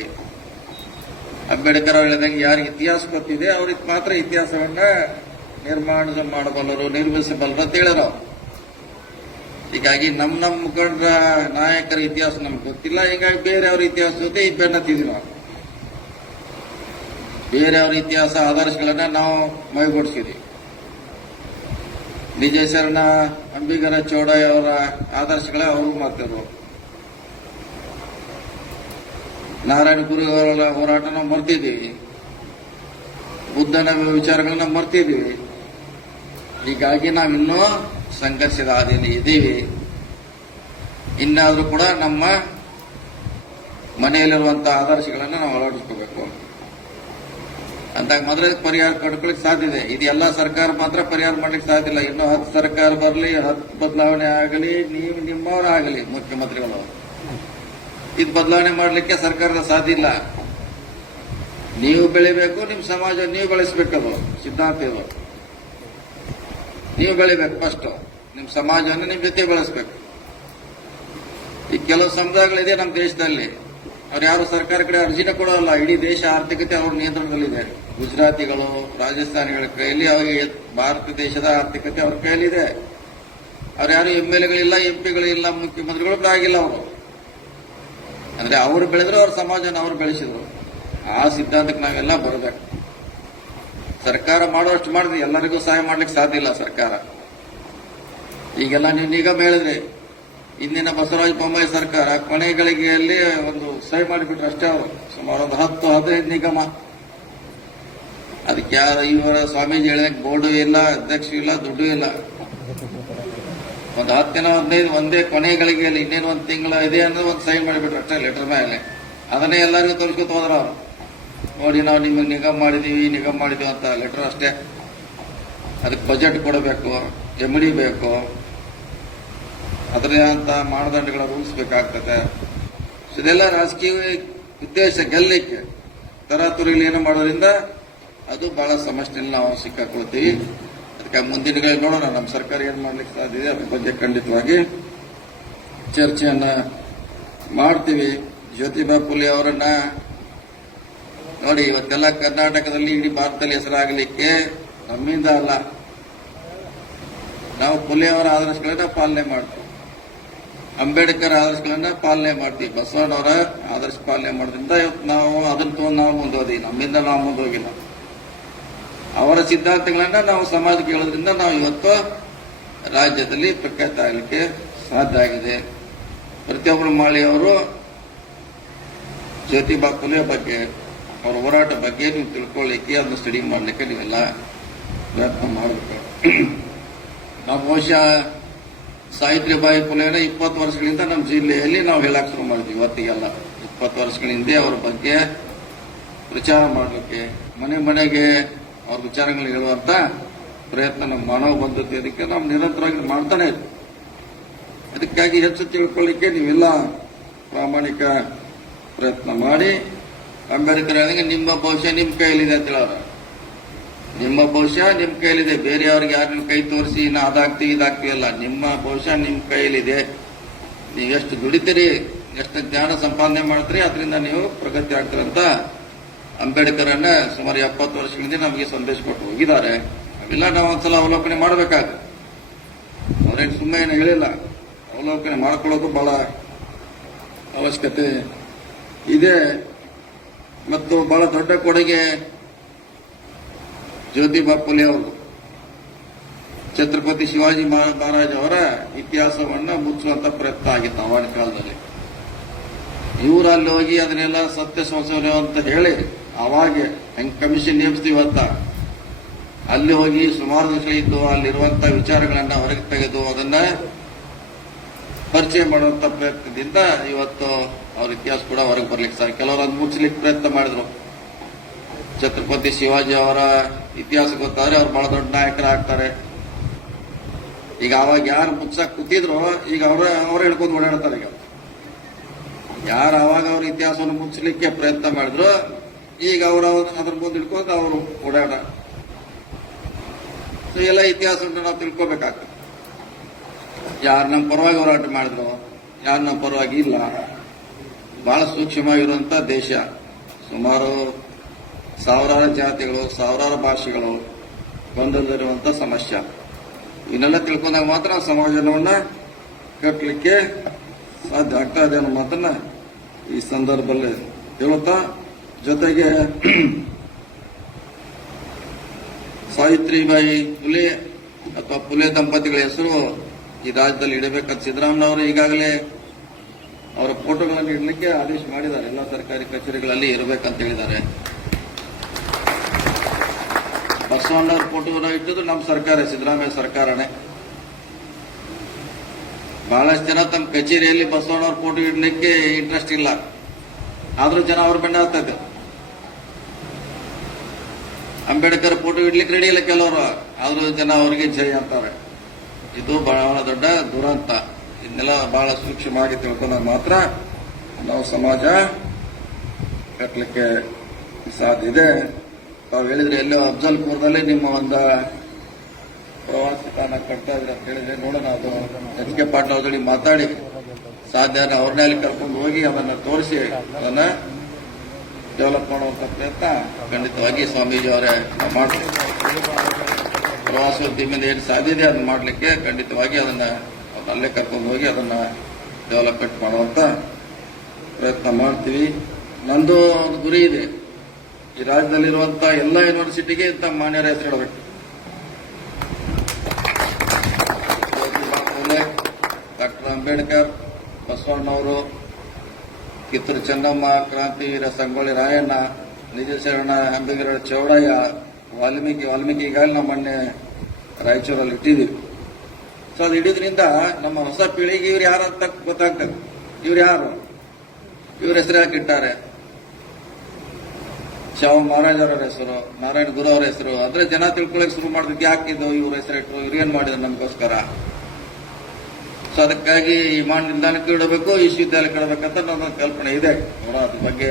ಅಂಬೇಡ್ಕರ್ ಅವರು ಹೇಳಿದಂಗೆ ಯಾರಿಗೆ ಇತಿಹಾಸ ಗೊತ್ತಿದೆ ಅವ್ರಿಗೆ ಮಾತ್ರ ಇತಿಹಾಸವನ್ನ ನಿರ್ಮಾಣ ಮಾಡಬಲ್ಲರು, ನಿರ್ಮಿಸಬಲ್ಲರು ಅಂತ ಹೇಳ್ಯಾರ ಅವ್ರು. ಹೀಗಾಗಿ ನಮ್ಮ ಮುಖಂಡರ ನಾಯಕರ ಇತಿಹಾಸ ನಮ್ಗೆ ಗೊತ್ತಿಲ್ಲ. ಹೀಗಾಗಿ ಬೇರೆಯವ್ರ ಇತಿಹಾಸ ಜೊತೆ ಬೆನ್ನತ್ತಿದ್ವಿ ನಾವು. ಬೇರೆಯವ್ರ ಇತಿಹಾಸ ಆದರ್ಶಗಳನ್ನ ನಾವು ಮೈಗೂಡಿಸಿದ್ವಿ. ವಿಜಯ ಶರಣ ಅಂಬಿಗರ ಚೌಡಯ್ಯ ಅವರ ಆದರ್ಶಗಳೇ ಅವರು ಮಾತಿದ್ರು. ನಾರಾಯಣ ಗುರು ಅವರ ಹೋರಾಟ ನಾವು ಮರ್ತಿದ್ದೀವಿ. ಬುದ್ಧನ ವಿಚಾರಗಳನ್ನ ಮರ್ತಿದ್ದೀವಿ. ಹೀಗಾಗಿ ನಾವಿನ್ನೂ ಸಂಘರ್ಷದ ಹಾದಿಯಲ್ಲಿ ಇದ್ದೀವಿ. ಇನ್ನಾದ್ರೂ ಕೂಡ ನಮ್ಮ ಮನೆಯಲ್ಲಿರುವಂತಹ ಆದರ್ಶಗಳನ್ನ ನಾವು ಅಳವಡಿಸ್ಕೋಬೇಕು. ಅಂದಾಗ ಮೊದಲೇ ಪರಿಹಾರ ಕಂಡುಕೊಳ್ಳಿಕ್ಕೆ ಸಾಧ್ಯ ಇದೆ. ಇದೆಲ್ಲ ಸರ್ಕಾರ ಮಾತ್ರ ಪರಿಹಾರ ಮಾಡ್ಲಿಕ್ಕೆ ಸಾಧ್ಯ ಇಲ್ಲ. ಇನ್ನು 10 ಸರ್ಕಾರ ಬರಲಿ, 10 ಬದಲಾವಣೆ ಆಗಲಿ, ನೀವು ನಿಮ್ಮವರಾಗಲಿ ಮುಖ್ಯಮಂತ್ರಿಗಳು, ಇದು ಬದಲಾವಣೆ ಮಾಡಲಿಕ್ಕೆ ಸರ್ಕಾರದ ಸಾಧ್ಯ ಇಲ್ಲ. ನೀವು ಬೆಳಿಬೇಕು, ನಿಮ್ಮ ಸಮಾಜ ನೀವು ಬೆಳೆಸಬೇಕದು ಸಿದ್ಧಾಂತ ಇದು. ನೀವು ಬೆಳಿಬೇಕು ಫಸ್ಟ್, ನಿಮ್ಮ ಸಮಾಜವನ್ನು ನಿಮ್ಮ ಜೊತೆ ಬೆಳೆಸಬೇಕು. ಈ ಕೆಲವು ಸಮುದಾಯಗಳಿದೆ ನಮ್ಮ ದೇಶದಲ್ಲಿ, ಅವ್ರು ಯಾರು ಸರ್ಕಾರ ಕಡೆ ಅರ್ಜಿನ ಕೊಡೋಲ್ಲ. ಇಡೀ ದೇಶ ಆರ್ಥಿಕತೆ ಅವ್ರ ನಿಯಂತ್ರಣದಲ್ಲಿದೆ. ಗುಜರಾತಿಗಳು, ರಾಜಸ್ಥಾನಿಗಳ ಕೈಯಲ್ಲಿ, ಅವರಿಗೆ ಭಾರತ ದೇಶದ ಆರ್ಥಿಕತೆ ಅವ್ರ ಕೈಯಲ್ಲಿದೆ. ಅವ್ರು ಯಾರು MLAಗಳಿಲ್ಲ, MP ಗಳಿಲ್ಲ, ಮುಖ್ಯಮಂತ್ರಿಗಳು ಕೂಡ ಆಗಿಲ್ಲ. ಅವರು ಅಂದ್ರೆ ಅವರು ಬೆಳೆದ್ರು, ಅವ್ರ ಸಮಾಜನ ಅವ್ರು ಬೆಳೆಸಿದ್ರು. ಆ ಸಿದ್ಧಾಂತಕ್ಕೆ ನಾವೆಲ್ಲ ಬರಬೇಕು. ಸರ್ಕಾರ ಮಾಡುವಷ್ಟು ಮಾಡಿದ್ವಿ, ಎಲ್ಲರಿಗೂ ಸಹಾಯ ಮಾಡ್ಲಿಕ್ಕೆ ಸಾಧ್ಯ ಇಲ್ಲ ಸರ್ಕಾರ. ಈಗೆಲ್ಲ ನೀವು ನಿಗಮ ಹೇಳಿದ್ರಿ, ಇಂದಿನ ಬಸವರಾಜ ಬೊಮ್ಮಾಯಿ ಸರ್ಕಾರ ಕೊನೆ ಗಳಿಗೆಯಲ್ಲಿ ಒಂದು ಸಹಿ ಮಾಡಿಬಿಟ್ರು ಅಷ್ಟೇ. ಅವರು ಸುಮಾರು ಒಂದು 10-15 ನಿಗಮ. ಅದಕ್ಕೆ ಯಾರು ಇವರ ಸ್ವಾಮೀಜಿ ಹೇಳಿದಂಗೆ ಬೋರ್ಡು ಇಲ್ಲ, ಅಧ್ಯಕ್ಷ ಇಲ್ಲ, ದುಡ್ಡು ಇಲ್ಲ. ಒಂದು 10 ದಿನ 15 ಒಂದೇ ಕೊನೆ ಗಳಿಗೆಯಲ್ಲಿ ಇನ್ನೇನು ಒಂದು ತಿಂಗಳ ಇದೆ ಅನ್ನೋದು ಒಂದು ಸಹಿ ಮಾಡಿಬಿಟ್ರು ಅಷ್ಟೇ ಲೆಟರ್ ಮೇಲೆ. ಅದನ್ನೇ ಎಲ್ಲರಿಗೂ ತೋರಿಸ್ಕೊತ ಹೋದ್ರ ಅವರು. ನೋಡಿ ನಾವು ನಿಮಗೆ ನಿಗಮ ಮಾಡಿದೀವಿ ಅಂತ ಲೆಟರ್ ಅಷ್ಟೇ. ಅದಕ್ಕೆ ಬಜೆಟ್ ಕೊಡಬೇಕು, MD ಬೇಕು, ಅದರೇ ಅಂತ ಮಾನದಂಡಗಳ ರೂಲ್ಸ್ ಬೇಕಾಗ್ತದೆ. ಇದೆಲ್ಲ ರಾಜಕೀಯ ಉದ್ದೇಶ ಗೆಲ್ಲಲಿಕ್ಕೆ ತರಾತುರಿಲಿ ಏನೋ ಮಾಡೋದ್ರಿಂದ ಅದು ಬಹಳ ಸಮಸ್ಯೆಯಲ್ಲಿ ನಾವು ಸಿಕ್ಕಾಕೊಳ್ತೀವಿ. ಅದಕ್ಕೆ ಮುಂದಿನ ದಿನಗಳಲ್ಲಿ ನೋಡೋಣ ನಮ್ಮ ಸರ್ಕಾರ ಏನ್ ಮಾಡ್ಲಿಕ್ಕೆ ಸಾಧ್ಯ ಇದೆ, ಅದ್ರ ಬಗ್ಗೆ ಖಂಡಿತವಾಗಿ ಚರ್ಚೆಯನ್ನ ಮಾಡ್ತೀವಿ. ಜ್ಯೋತಿಬಾ ಫುಲೆ ಅವರನ್ನ ನೋಡಿ, ಇವತ್ತೆಲ್ಲ ಕರ್ನಾಟಕದಲ್ಲಿ ಇಡೀ ಭಾರತದಲ್ಲಿ ಹೆಸರಾಗಲಿಕ್ಕೆ ನಮ್ಮಿಂದ ಅಲ್ಲ, ನಾವು ಫುಲೆ ಅವರ ಆದರ್ಶಗಳನ್ನ ಪಾಲನೆ ಮಾಡ್ತೀವಿ, ಅಂಬೇಡ್ಕರ್ ಆದರ್ಶಗಳನ್ನ ಪಾಲನೆ ಮಾಡ್ತೀವಿ, ಬಸವಣ್ಣವರ ಆದರ್ಶ ಪಾಲನೆ ಮಾಡೋದ್ರಿಂದ ಇವತ್ತು ನಾವು ಅದನ್ನ ತಗೊಂಡು ನಾವು ಮುಂದೋದಿವಿ. ನಮ್ಮಿಂದ ನಾವು ಮುಂದೋಗಿಲ್ಲ. ಅವರ ಸಿದ್ಧಾಂತಗಳನ್ನ ನಾವು ಸಮಾಜಕ್ಕೆ ಹೇಳೋದ್ರಿಂದ ನಾವು ಇವತ್ತು ರಾಜ್ಯದಲ್ಲಿ ಪ್ರಖ್ಯಾತ ಆಗಲಿಕ್ಕೆ ಸಾಧ್ಯ ಆಗಿದೆ. ಪ್ರತಿಯೊಬ್ಬರು ಮಾಳಿಯವರು ಜ್ಯೋತಿಬಾ ಫುಲೆ ಬಗ್ಗೆ, ಅವರ ಹೋರಾಟ ಬಗ್ಗೆ ನೀವು ತಿಳ್ಕೊಳ್ಳಿಕ್ಕೆ, ಅದನ್ನ ಸ್ಟಡಿ ಮಾಡಲಿಕ್ಕೆ ನೀವೆಲ್ಲ ಪ್ರಯತ್ನ ಮಾಡಬೇಕು. ನಾವು ಬಹುಶಃ ಸಾವಿತ್ರಿಬಾಯಿ ಫುಲೆನ 20 ವರ್ಷಗಳಿಂದ ನಮ್ಮ ಜಿಲ್ಲೆಯಲ್ಲಿ ನಾವು ಹೇಳಕ್ ಶುರು ಮಾಡಿದ್ವಿ. ಇವತ್ತಿಗೆಲ್ಲ 20 ವರ್ಷಗಳ ಹಿಂದೆ ಅವರ ಬಗ್ಗೆ ಪ್ರಚಾರ ಮಾಡಲಿಕ್ಕೆ, ಮನೆಗೆ ಅವ್ರ ವಿಚಾರಗಳು ಹೇಳುವಂತ ಪ್ರಯತ್ನ ನಮ್ಮ ಮಾನವ ಬಂದದ್ದು. ಅದಕ್ಕೆ ನಾವು ನಿರಂತರವಾಗಿ ಮಾಡ್ತಾನೆ ಇದ್ವಿ. ಅದಕ್ಕಾಗಿ ಹೆಚ್ಚು ತಿಳ್ಕೊಳ್ಳಿಕ್ಕೆ ನೀವೆಲ್ಲ ಪ್ರಾಮಾಣಿಕ ಪ್ರಯತ್ನ ಮಾಡಿ. ಅಂಬೇಡ್ಕರ್ ಹೇಳಿದಂಗೆ ನಿಮ್ಮ ಭವಿಷ್ಯ ನಿಮ್ಮ ಕೈಯಲ್ಲಿದೆ ಅಂತ ಹೇಳೋರು. ನಿಮ್ಮ ಭವಿಷ್ಯ ನಿಮ್ಮ ಕೈಯಲ್ಲಿದೆ. ಬೇರೆಯವ್ರಿಗೆ ಯಾರನ್ನ ಕೈ ತೋರಿಸಿ ನಾ ಅದಾಗ್ತೀವಿ ಇದಾಗ್ತೀವಿ ಅಲ್ಲ. ನಿಮ್ಮ ಭವಿಷ್ಯ ನಿಮ್ಮ ಕೈಯಲ್ಲಿದೆ. ನೀವು ಎಷ್ಟು ದುಡಿತೀರಿ, ಎಷ್ಟು ಜ್ಞಾನ ಸಂಪಾದನೆ ಮಾಡ್ತೀರಿ, ಅದರಿಂದ ನೀವು ಪ್ರಗತಿ ಆಗ್ತೀರಂತ ಅಂಬೇಡ್ಕರ್ ಅನ್ನ ಸುಮಾರು 70 ವರ್ಷಗಳಿಂದ ನಮಗೆ ಸಂದೇಶ ಕೊಟ್ಟು ಹೋಗಿದ್ದಾರೆ. ಅವೆಲ್ಲ ನಾವು ಒಂದ್ಸಲ ಅವಲೋಕನೆ ಮಾಡಬೇಕಾಗುತ್ತೆ. ಅವ್ರೇನು ಸುಮ್ಮನೆ ಏನು ಹೇಳಿಲ್ಲ, ಅವಲೋಕನೆ ಮಾಡ್ಕೊಳ್ಳೋದು ಬಹಳ ಅವಶ್ಯಕತೆ ಇದೆ. ಮತ್ತು ಬಹಳ ದೊಡ್ಡ ಕೊಡುಗೆ ಜ್ಯೋತಿಬಾ ಫುಲೆ ಅವರು. ಛತ್ರಪತಿ ಶಿವಾಜಿ ಮಹಾರಾಜ್ ಅವರ ಇತಿಹಾಸವನ್ನ ಮುಚ್ಚುವಂತ ಪ್ರಯತ್ನ ಆಗಿತ್ತು ಆವಾಗಿನ ಕಾಲದಲ್ಲಿ. ಇವರು ಅಲ್ಲಿ ಹೋಗಿ ಅದನ್ನೆಲ್ಲ ಸತ್ಯ ಸಂಶೋಧನೆ ಅಂತ ಹೇಳಿ ಅವಾಗ ಹೆಂಗ್ ಕಮಿಷನ್ ನೇಮಿಸ್ತೀವತ್ತ ಅಲ್ಲಿ ಹೋಗಿ ಸುಮಾರು ದಿವಸ ಇದ್ದು ಅಲ್ಲಿರುವಂತ ವಿಚಾರಗಳನ್ನ ಹೊರಗೆ ತೆಗೆದು ಅದನ್ನ ಪರಿಚಯ ಮಾಡುವಂತ ಪ್ರಯತ್ನದಿಂದ ಇವತ್ತು ಅವ್ರ ಇತಿಹಾಸ ಕೂಡ ಹೊರಗೆ ಬರ್ಲಿಕ್ಕೆ ಸಾಧ್ಯ. ಕೆಲವರು ಅದು ಮುಚ್ಚಲಿಕ್ಕೆ ಪ್ರಯತ್ನ ಮಾಡಿದ್ರು. ಛತ್ರಪತಿ ಶಿವಾಜಿ ಅವರ ಇತಿಹಾಸ ಗೊತ್ತಾದ್ರೆ ಅವ್ರು ಬಹಳ ದೊಡ್ಡ ನಾಯಕರಾಗ್ತಾರೆ. ಈಗ ಅವಾಗ ಯಾರು ಮುಚ್ಚಕ್ ಕೂತಿದ್ರು ಈಗ ಅವ್ರ ಹೇಳ್ಕೊಂಡು ಓಡಾಡ್ತಾರೆ. ಈಗ ಯಾರು ಅವಾಗ ಅವ್ರ ಇತಿಹಾಸವನ್ನು ಮುಚ್ಚಲಿಕ್ಕೆ ಪ್ರಯತ್ನ ಮಾಡಿದ್ರು ಈಗ ಅವರು ಅದ್ರ ಮುಂದೆ ಹಿಡ್ಕೊಂಡು ಅವರು ಸೊ ಎಲ್ಲ ಇತಿಹಾಸ ಉಂಟು, ನಾವು ತಿಳ್ಕೊಬೇಕಾಗ್ತದೆ. ಯಾರು ನಮ್ಮ ಪರವಾಗಿ ಹೋರಾಟ ಮಾಡಿದ್ರು, ಯಾರು ನಮ್ಮ ಪರವಾಗಿ ಇಲ್ಲ. ಬಹಳ ಸೂಕ್ಷ್ಮವಾಗಿರುವಂತ ದೇಶ. ಸುಮಾರು ಸಾವಿರಾರು ಜಾತಿಗಳು, ಸಾವಿರಾರು ಭಾಷೆಗಳು ಗೊಂದಲದಲ್ಲಿರುವಂತ ಸಮಸ್ಯೆ. ಇವನ್ನೆಲ್ಲ ತಿಳ್ಕೊಂಡಾಗ ಮಾತ್ರ ಸಮಾಜವನ್ನ ಕಟ್ಟಲಿಕ್ಕೆ ಸಾಧ್ಯ ಆಗ್ತಾ ಇದೆ ಅನ್ನೋ ಮಾತನ್ನ ಈ ಸಂದರ್ಭದಲ್ಲಿ ಹೇಳುತ್ತಾ, ಜೊತೆಗೆ ಸಾವಿತ್ರಿಬಾಯಿ ಫುಲೆ ಅಥವಾ ಫುಲೆ ದಂಪತಿಗಳ ಹೆಸರು ಈ ರಾಜ್ಯದಲ್ಲಿ ಇಡಬೇಕಂತ ಸಿದ್ದರಾಮಯ್ಯನವರು ಈಗಾಗಲೇ ಅವರ ಫೋಟೋಗಳನ್ನು ಇಡಲಿಕ್ಕೆ ಆದೇಶ ಮಾಡಿದ್ದಾರೆ. ಎಲ್ಲ ಸರ್ಕಾರಿ ಕಚೇರಿಗಳಲ್ಲಿ ಇರಬೇಕಂತ ಹೇಳಿದ್ದಾರೆ. ಬಸವಣ್ಣವ್ರ ಫೋಟೋನ ಇಟ್ಟದ್ದು ನಮ್ಮ ಸರ್ಕಾರ, ಸಿದ್ದರಾಮಯ್ಯ ಸರ್ಕಾರನೇ. ಬಹಳಷ್ಟು ಜನ ತಮ್ಮ ಕಚೇರಿಯಲ್ಲಿ ಬಸವಣ್ಣವ್ರ ಫೋಟೋ ಇಡಲಿಕ್ಕೆ ಇಂಟ್ರೆಸ್ಟ್ ಇಲ್ಲ, ಆದ್ರೂ ಜನ ಅವ್ರ ಬೆನ್ನ ಹತ್ತದೆ. ಅಂಬೇಡ್ಕರ್ ಫೋಟೋ ಇಡ್ಲಿಕ್ಕೆ ರೆಡಿ ಇಲ್ಲ ಕೆಲವರು, ಆದ್ರೂ ಜನ ಅವರಿಗೆ ಜೈ ಅಂತಾರೆ. ಇದು ಬಹಳ ದೊಡ್ಡ ದುರಂತ. ಇದನ್ನೆಲ್ಲ ಬಹಳ ಸೂಕ್ಷ್ಮವಾಗಿ ತಿಳ್ಕೊಂಡಾಗ ಮಾತ್ರ ನಾವು ಸಮಾಜ ಕಟ್ಟಲಿಕ್ಕೆ ಸಾಧ್ಯ ಇದೆ. ತಾವು ಹೇಳಿದ್ರೆ ಎಲ್ಲೋ ಅಫ್ಜಲ್ಪುರದಲ್ಲಿ ನಿಮ್ಮ ಒಂದು ಪ್ರವಾಸಿ ತಾಣ ಕಟ್ತಾ ಇದ್ರೆ ಅಂತ ಹೇಳಿದ್ರೆ ನೋಡೋಣ. ಅದು ಎಚ್ ಕೆ ಪಾಟೀಲ್ ಅವ್ರ ಜೊತೆ ಮಾತಾಡಿ ಸಾಧ್ಯ ಅವ್ರನ್ನೇ ಅಲ್ಲಿ ಕರ್ಕೊಂಡು ಹೋಗಿ ಅದನ್ನ ತೋರಿಸಿ ಅದನ್ನ ಡೆವಲಪ್ ಮಾಡುವಂತ ಪ್ರಯತ್ನ ಖಂಡಿತವಾಗಿ ಸ್ವಾಮೀಜಿ ಅವರೇ ಮಾಡ್ತಾರೆ. ಪ್ರವಾಸೋದ್ಯಮದಿಂದ ಏನು ಸಾಧ್ಯ ಇದೆ ಅದನ್ನ ಮಾಡಲಿಕ್ಕೆ ಖಂಡಿತವಾಗಿ ಅದನ್ನ ಅಲ್ಲೇ ಕರ್ಕೊಂಡು ಹೋಗಿ ಅದನ್ನ ಡೆವಲಪ್ಮೆಂಟ್ ಮಾಡುವಂತ ಪ್ರಯತ್ನ ಮಾಡ್ತೀವಿ. ನಂದು ಒಂದು ಗುರಿ ಇದೆ, ಈ ರಾಜ್ಯದಲ್ಲಿರುವಂತ ಎಲ್ಲ ಯೂನಿವರ್ಸಿಟಿಗೆ ಇಂಥ ಮಾನ್ಯರ ಹೆಸರಿಡಬೇಕು. ಡಾಕ್ಟರ್ ಅಂಬೇಡ್ಕರ್, ಬಸವಣ್ಣವರು, ಕಿತ್ತೂರು ಚೆನ್ನಮ್ಮ, ಕ್ರಾಂತಿವೀರ ಸಂಗೊಳ್ಳಿ ರಾಯಣ್ಣ, ನಿಜ ಶರಣ ಅಂಬಿಗರ ಚೌಡಯ್ಯ, ವಾಲ್ಮೀಕಿ ಈಗಾಗಲೇ ನಮ್ಮ ಮೊನ್ನೆ ರಾಯಚೂರಲ್ಲಿ ಇಟ್ಟಿದ್ದೀವಿ. ಸೊ ಅದು ಇಡೋದ್ರಿಂದ ನಮ್ಮ ಹೊಸ ಪೀಳಿಗೆ ಇವ್ರು ಯಾರು ಅಂತ ಗೊತ್ತಾಗ್ತದೆ. ಇವ್ರು ಯಾರು, ಇವ್ರ ಹೆಸರು ಯಾಕೆ ಇಟ್ಟಾರೆ, ಶಾವ ಮಹಾರಾಜ್ ಅವರ ಹೆಸರು, ನಾರಾಯಣ ಗುರು ಅವರ ಹೆಸರು ಅಂದ್ರೆ ಜನ ತಿಳ್ಕೊಳಕ್ ಶುರು ಮಾಡಿದ್ವಿ. ಯಾಕಿದ್ದು ಇವ್ರ ಹೆಸರಿಟ್ರು, ಇವ್ರು ಏನ್ ಮಾಡಿದ್ರು ನಮಗೋಸ್ಕರ. ಸೊ ಅದಕ್ಕಾಗಿ ಈ ವಿಮಾನ ನಿಲ್ದಾಣಕ್ಕೆ ಇಡಬೇಕು, ವಿಶ್ವವಿದ್ಯಾಲಯಕ್ಕೆ ಇಡಬೇಕಂತ ನನ್ನ ಕಲ್ಪನೆ ಇದೆ. ನೋಡ, ಅದ್ರ ಬಗ್ಗೆ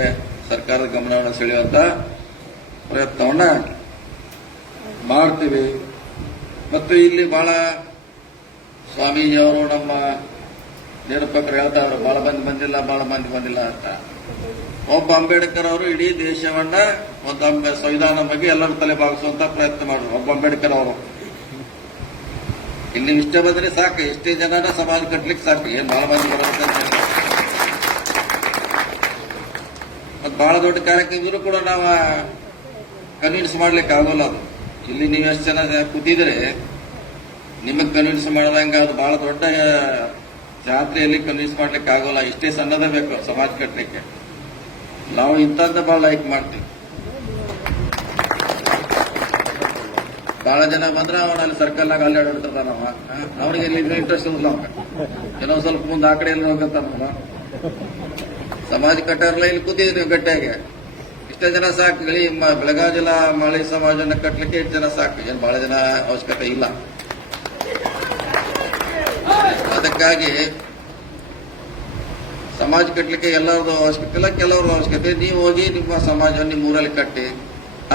ಸರ್ಕಾರದ ಗಮನವನ್ನು ಸೆಳೆಯುವಂತ ಪ್ರಯತ್ನವನ್ನ ಮಾಡ್ತೀವಿ. ಮತ್ತು ಇಲ್ಲಿ ಬಹಳ ಸ್ವಾಮೀಜಿ ಅವರು ನಮ್ಮ ನಿರೂಪಕರು ಹೇಳ್ತಾ ಇದ್ರು, ಬಹಳ ಮಂದಿ ಬಂದಿಲ್ಲ ಅಂತ. ಒಬ್ಬ ಅಂಬೇಡ್ಕರ್ ಅವರು ಇಡೀ ದೇಶವನ್ನ ಒಂದು ಸಂವಿಧಾನ ಬಗ್ಗೆ ಎಲ್ಲರ ತಲೆ ಬಾಗಿಸುವಂತ ಪ್ರಯತ್ನ ಮಾಡಿದ್ರು. ಒಬ್ಬ ಅಂಬೇಡ್ಕರ್ ಅವರು ಇಲ್ಲಿ ಇಷ್ಟ ಬಂದ್ರೆ ಸಾಕು, ಎಷ್ಟೇ ಜನನ ಸಮಾಜ ಕಟ್ಲಿಕ್ಕೆ ಸಾಕು, ಏನ್ ಬಹಳ ಮಂದಿ ಬರೋದಂತ. ಮತ್ ಬಹಳ ದೊಡ್ಡ ಕಾರ್ಯಕ್ರಮ ಕೂಡ ನಾವು ಕನ್ವಿನ್ಸ್ ಮಾಡ್ಲಿಕ್ಕೆ ಆಗೋಲ್ಲ. ಅದು ಇಲ್ಲಿ ನೀವು ಎಷ್ಟು ಜನ ಕೂತಿದ್ರೆ ನಿಮಗ್ ಕನ್ವಿನ್ಸ್ ಮಾಡದಂಗ ಅದು ಬಹಳ ದೊಡ್ಡ ಜಾತ್ರೆಯಲ್ಲಿ ಕನ್ವಿನ್ಸ್ ಮಾಡ್ಲಿಕ್ಕೆ ಆಗೋಲ್ಲ. ಇಷ್ಟೇ ಸಣ್ಣದೇ ಬೇಕು ಸಮಾಜ ಕಟ್ಟಲಿಕ್ಕೆ. ನಾವು ಇಂಥದ್ದ ಬಹಳ ಲೈಕ್ ಮಾಡ್ತೀವಿ. ಬಹಳ ಜನ ಬಂದ್ರೆ ಅವನ ಅಲ್ಲಿ ಸರ್ಕಲ್ನಾಗ ಅಲ್ಲಿ ಆಡಾಡ್ತಾನ, ಅವನಿಗೆ ಇಲ್ಲಿ ಇಂಟ್ರೆಸ್ಟ್ ಇರಲ್ಲ. ಏನೋ ಸ್ವಲ್ಪ ಮುಂದೆ ಆ ಕಡೆ ಎಲ್ಲ ಹೋಗಂತಾನ. ಸಮಾಜ ಕಟ್ಟಾರಲ್ಲ, ಇಲ್ಲಿ ಕೂತಿದ್ವಿ ನೀವು ಗಟ್ಟಿಯಾಗಿ. ಇಷ್ಟೇ ಜನ ಸಾಕು. ಬೆಳಗಾವಿ ಜಿಲ್ಲಾ ಮಳೆ ಸಮಾಜನ ಕಟ್ಟಲಿಕ್ಕೆ 8 ಜನ ಸಾಕು, ಏನು ಬಹಳ ಜನ ಅವಶ್ಯಕತೆ ಇಲ್ಲ. ಅದಕ್ಕಾಗಿ ಸಮಾಜ ಕಟ್ಟಲಿಕ್ಕೆ ಎಲ್ಲರದು ಅವಶ್ಯಕತೆ ಇಲ್ಲ, ಕೆಲವ್ರದ್ದು ಅವಶ್ಯಕತೆ. ನೀವು ಹೋಗಿ ನಿಮ್ಮ ಸಮಾಜವನ್ನು ನಿಮ್ಮ ಊರಲ್ಲಿ ಕಟ್ಟಿ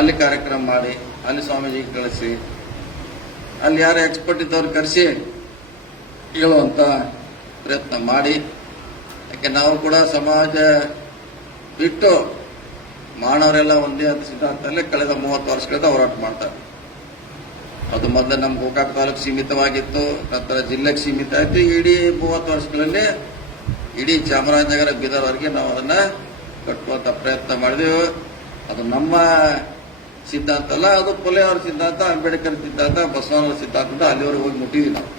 ಅಲ್ಲಿ ಕಾರ್ಯಕ್ರಮ ಮಾಡಿ, ಅಲ್ಲಿ ಸ್ವಾಮೀಜಿಗೆ ಕಳಿಸಿ, ಅಲ್ಲಿ ಯಾರು ಎಕ್ಸ್ಪರ್ಟ್ ಇದ್ದವ್ರು ಕರೆಸಿ ಹೇಳುವಂತ ಪ್ರಯತ್ನ ಮಾಡಿ. ಯಾಕೆ ನಾವು ಕೂಡ ಸಮಾಜ ಬಿಟ್ಟು ಮಾನವರೆಲ್ಲ ಒಂದೇ ಅಂತ ಸಿದ್ಧಾಂತದಲ್ಲೇ ಕಳೆದ 30 ವರ್ಷಗಳಿಂದ ಹೋರಾಟ ಮಾಡ್ತಾರೆ. ಅದು ಮೊದಲು ನಮ್ಮ ಗೋಕಾಕ್ ತಾಲೂಕು ಸೀಮಿತವಾಗಿತ್ತು, ನಂತರ ಜಿಲ್ಲೆಗೆ ಸೀಮಿತ ಆಯಿತು. ಇಡೀ 30 ವರ್ಷಗಳಲ್ಲಿ ಇಡೀ ಚಾಮರಾಜನಗರ ಬೀದರ್ವರೆಗೆ ನಾವು ಅದನ್ನ ಕಟ್ಟುವಂತ ಪ್ರಯತ್ನ ಮಾಡಿದೆವು. ಅದು ನಮ್ಮ ಸಿದ್ಧಾಂತ ಅಲ್ಲ, ಅದು ಫುಲೆ ಅವರ ಸಿದ್ಧಾಂತ, ಅಂಬೇಡ್ಕರ್ ಸಿದ್ಧಾಂತ, ಬಸವಣ್ಣವರ ಸಿದ್ಧಾಂತ. ಅಲ್ಲಿವರೆಗೆ ಹೋಗಿ ಮುಟ್ಟಿದ್ವಿ ನಾವು.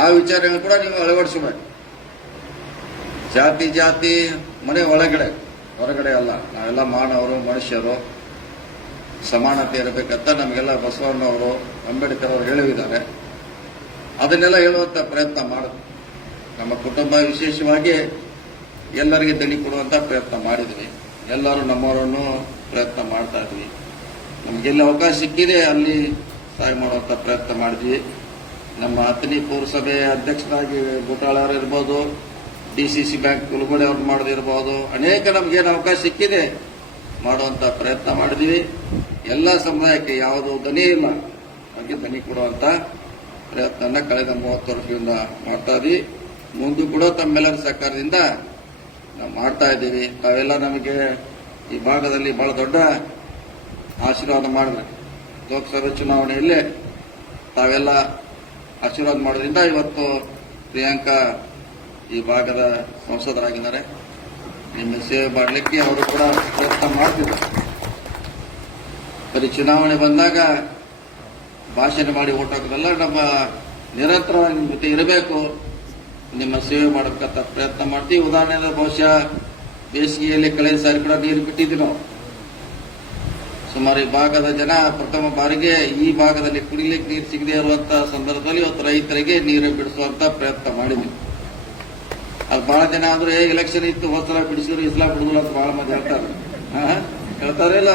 ಆ ವಿಚಾರಗಳು ಕೂಡ ನೀವು ಅಳವಡಿಸಬೇಕು. ಜಾತಿ ಮನೆ ಒಳಗಡೆ, ಹೊರಗಡೆ ಅಲ್ಲ. ನಾವೆಲ್ಲ ಮಾನವರು, ಮನುಷ್ಯರು, ಸಮಾನತೆ ಇರಬೇಕಂತ ನಮಗೆಲ್ಲ ಬಸವಣ್ಣವರು, ಅಂಬೇಡ್ಕರ್ ಅವರು ಹೇಳಿದ್ದಾರೆ. ಅದನ್ನೆಲ್ಲ ಹೇಳುವಂತ ಪ್ರಯತ್ನ ಮಾಡುದು. ನಮ್ಮ ಕುಟುಂಬ ವಿಶೇಷವಾಗಿ ಎಲ್ಲರಿಗೆ ದನಿ ಕೊಡುವಂತ ಪ್ರಯತ್ನ ಮಾಡಿದ್ವಿ. ಎಲ್ಲರೂ ನಮ್ಮವರನ್ನು ಪ್ರಯತ್ನ ಮಾಡ್ತಾ ಇದ್ವಿ. ನಮಗೆಲ್ಲ ಅವಕಾಶ ಸಿಕ್ಕಿದೆ ಅಲ್ಲಿ ಸಹಾಯ ಮಾಡುವಂತ ಪ್ರಯತ್ನ ಮಾಡಿದ್ವಿ. ನಮ್ಮ ಅಥಣಿ ಪೌರಸಭೆ ಅಧ್ಯಕ್ಷರಾಗಿ ಬುಟಾಳವರು ಇರ್ಬೋದು, DCC ಬ್ಯಾಂಕ್ ಕುಲಗಡೆ ಅವ್ರು ಮಾಡೋದಿರ್ಬೋದು, ಅನೇಕ ನಮಗೇನು ಅವಕಾಶ ಸಿಕ್ಕಿದೆ ಮಾಡುವಂತ ಪ್ರಯತ್ನ ಮಾಡಿದೀವಿ. ಎಲ್ಲ ಸಮುದಾಯಕ್ಕೆ ಯಾವುದೋ ದನಿ ಇಲ್ಲ, ಹಾಗೆ ದನಿ ಕೊಡುವಂತ ಪ್ರಯತ್ನ ಕಳೆದ 30 ವರ್ಷದಿಂದ ಮಾಡ್ತಾ ಇದೀವಿ. ಮುಂದೂ ಕೂಡ ತಮ್ಮೆಲ್ಲರ ಸಹಕಾರದಿಂದ ನಾವು ಮಾಡ್ತಾ ಇದ್ದೀವಿ. ತಾವೆಲ್ಲ ನಮಗೆ ಈ ಭಾಗದಲ್ಲಿ ಬಹಳ ದೊಡ್ಡ ಆಶೀರ್ವಾದ ಮಾಡಿದ್ರೆ, ಲೋಕಸಭೆ ಚುನಾವಣೆಯಲ್ಲಿ ತಾವೆಲ್ಲ ಆಶೀರ್ವಾದ ಮಾಡೋದ್ರಿಂದ ಇವತ್ತು ಪ್ರಿಯಾಂಕಾ ಈ ಭಾಗದ ಸಂಸದರಾಗಿದ್ದಾರೆ. ನಿಮ್ಮ ಸೇವೆ ಮಾಡಲಿಕ್ಕೆ ಅವರು ಕೂಡ ಪ್ರಯತ್ನ ಮಾಡ್ತಿದ್ದಾರೆ. ಬರೀ ಚುನಾವಣೆ ಬಂದಾಗ ಭಾಷಣ ಮಾಡಿ ಓಟ್ ಹಾಕೋದಲ್ಲ, ನಮ್ಮ ನಿರಂತರವಾಗಿ ನಿಮ್ಮ ಜೊತೆ ಇರಬೇಕು, ನಿಮ್ಮ ಸೇವೆ ಮಾಡಬೇಕಂತ ಪ್ರಯತ್ನ ಮಾಡ್ತೀವಿ. ಉದಾಹರಣೆ ಬಹುಶಃ ಬೇಸಿಗೆಯಲ್ಲಿ ಕಳೆದ ಸಾರಿ ಕೂಡ ನೀರು ಬಿಟ್ಟಿದ್ವಿ ನಾವು. ಸುಮಾರು ಈ ಭಾಗದ ಜನ ಪ್ರಥಮ ಬಾರಿಗೆ ಈ ಭಾಗದಲ್ಲಿ ಕುಡಿಲಿಕ್ಕೆ ನೀರು ಸಿಗದೆ ಇರುವಂತಹ ಸಂದರ್ಭದಲ್ಲಿ ಇವತ್ತು ರೈತರಿಗೆ ನೀರು ಬಿಡಿಸುವಂತ ಪ್ರಯತ್ನ ಮಾಡಿದ್ವಿ. ಅದು ಬಹಳ ಜನ ಅಂದ್ರೆ ಎಲೆಕ್ಷನ್ ಇತ್ತು, ಹೋದ್ಸಲ ಬಿಡಿಸಿದ್ರು, ಈ ಸಲ ಬಿಡುದಿಲ್ಲ ಅಂತ ಬಹಳ ಮಂದಿ ಹೇಳ್ತಾರೆ. ಹೇಳ್ತಾರೆ ಇಲ್ಲ,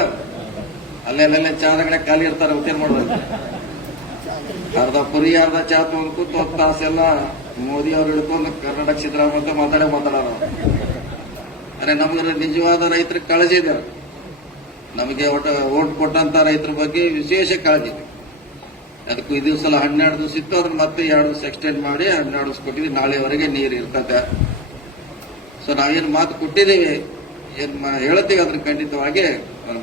ಅಲ್ಲೆಲ್ಲೆಲ್ಲ ಚಾದಗಡೆ ಖಾಲಿ ಇರ್ತಾರೆ, ಉತ್ತೇನ್ ಮಾಡೋದು. ಅರ್ಧ ಪುರಿ ಅರ್ಧ ಚಾ ತಗೊಂಡು ಕೂತು 10 ತಾಸೆಲ್ಲ ಮೋದಿ ಅವ್ರು ಹಿಡ್ಕೊಂಡು ಕರ್ನಾಟಕ ಸಿದ್ದರಾಮಯ್ಯ ಅಂತ ಮಾತಾಡೋರು. ಅರೆ ನಮ್ಗೆ ನಿಜವಾದ ರೈತರ ಕಾಳಜಿ ಇದೆ. ನಮಗೆ ಓಟ್ ಕೊಟ್ಟಂತ ರೈತರ ಬಗ್ಗೆ ವಿಶೇಷ ಕಾಳಜಿ ಇದೆ. ಅದಕ್ಕೂ ಈ ದಿವಸ 12 ದಿವಸ ಇತ್ತು, ಅದನ್ನ ಮತ್ತೆ 2 ದಿವಸ ಎಕ್ಸ್ಟೆಂಡ್ ಮಾಡಿ 12 ದಿವಸ ಕೊಟ್ಟಿದ್ವಿ. ನಾಳೆವರೆಗೆ ನೀರು ಇರ್ತದೆ. ಸೊ ನಾವೇನು ಮಾತು ಕೊಟ್ಟಿದ್ದೀವಿ, ಏನ್ ಹೇಳ್ತೀವಿ ಅದನ್ನ ಖಂಡಿತವಾಗಿ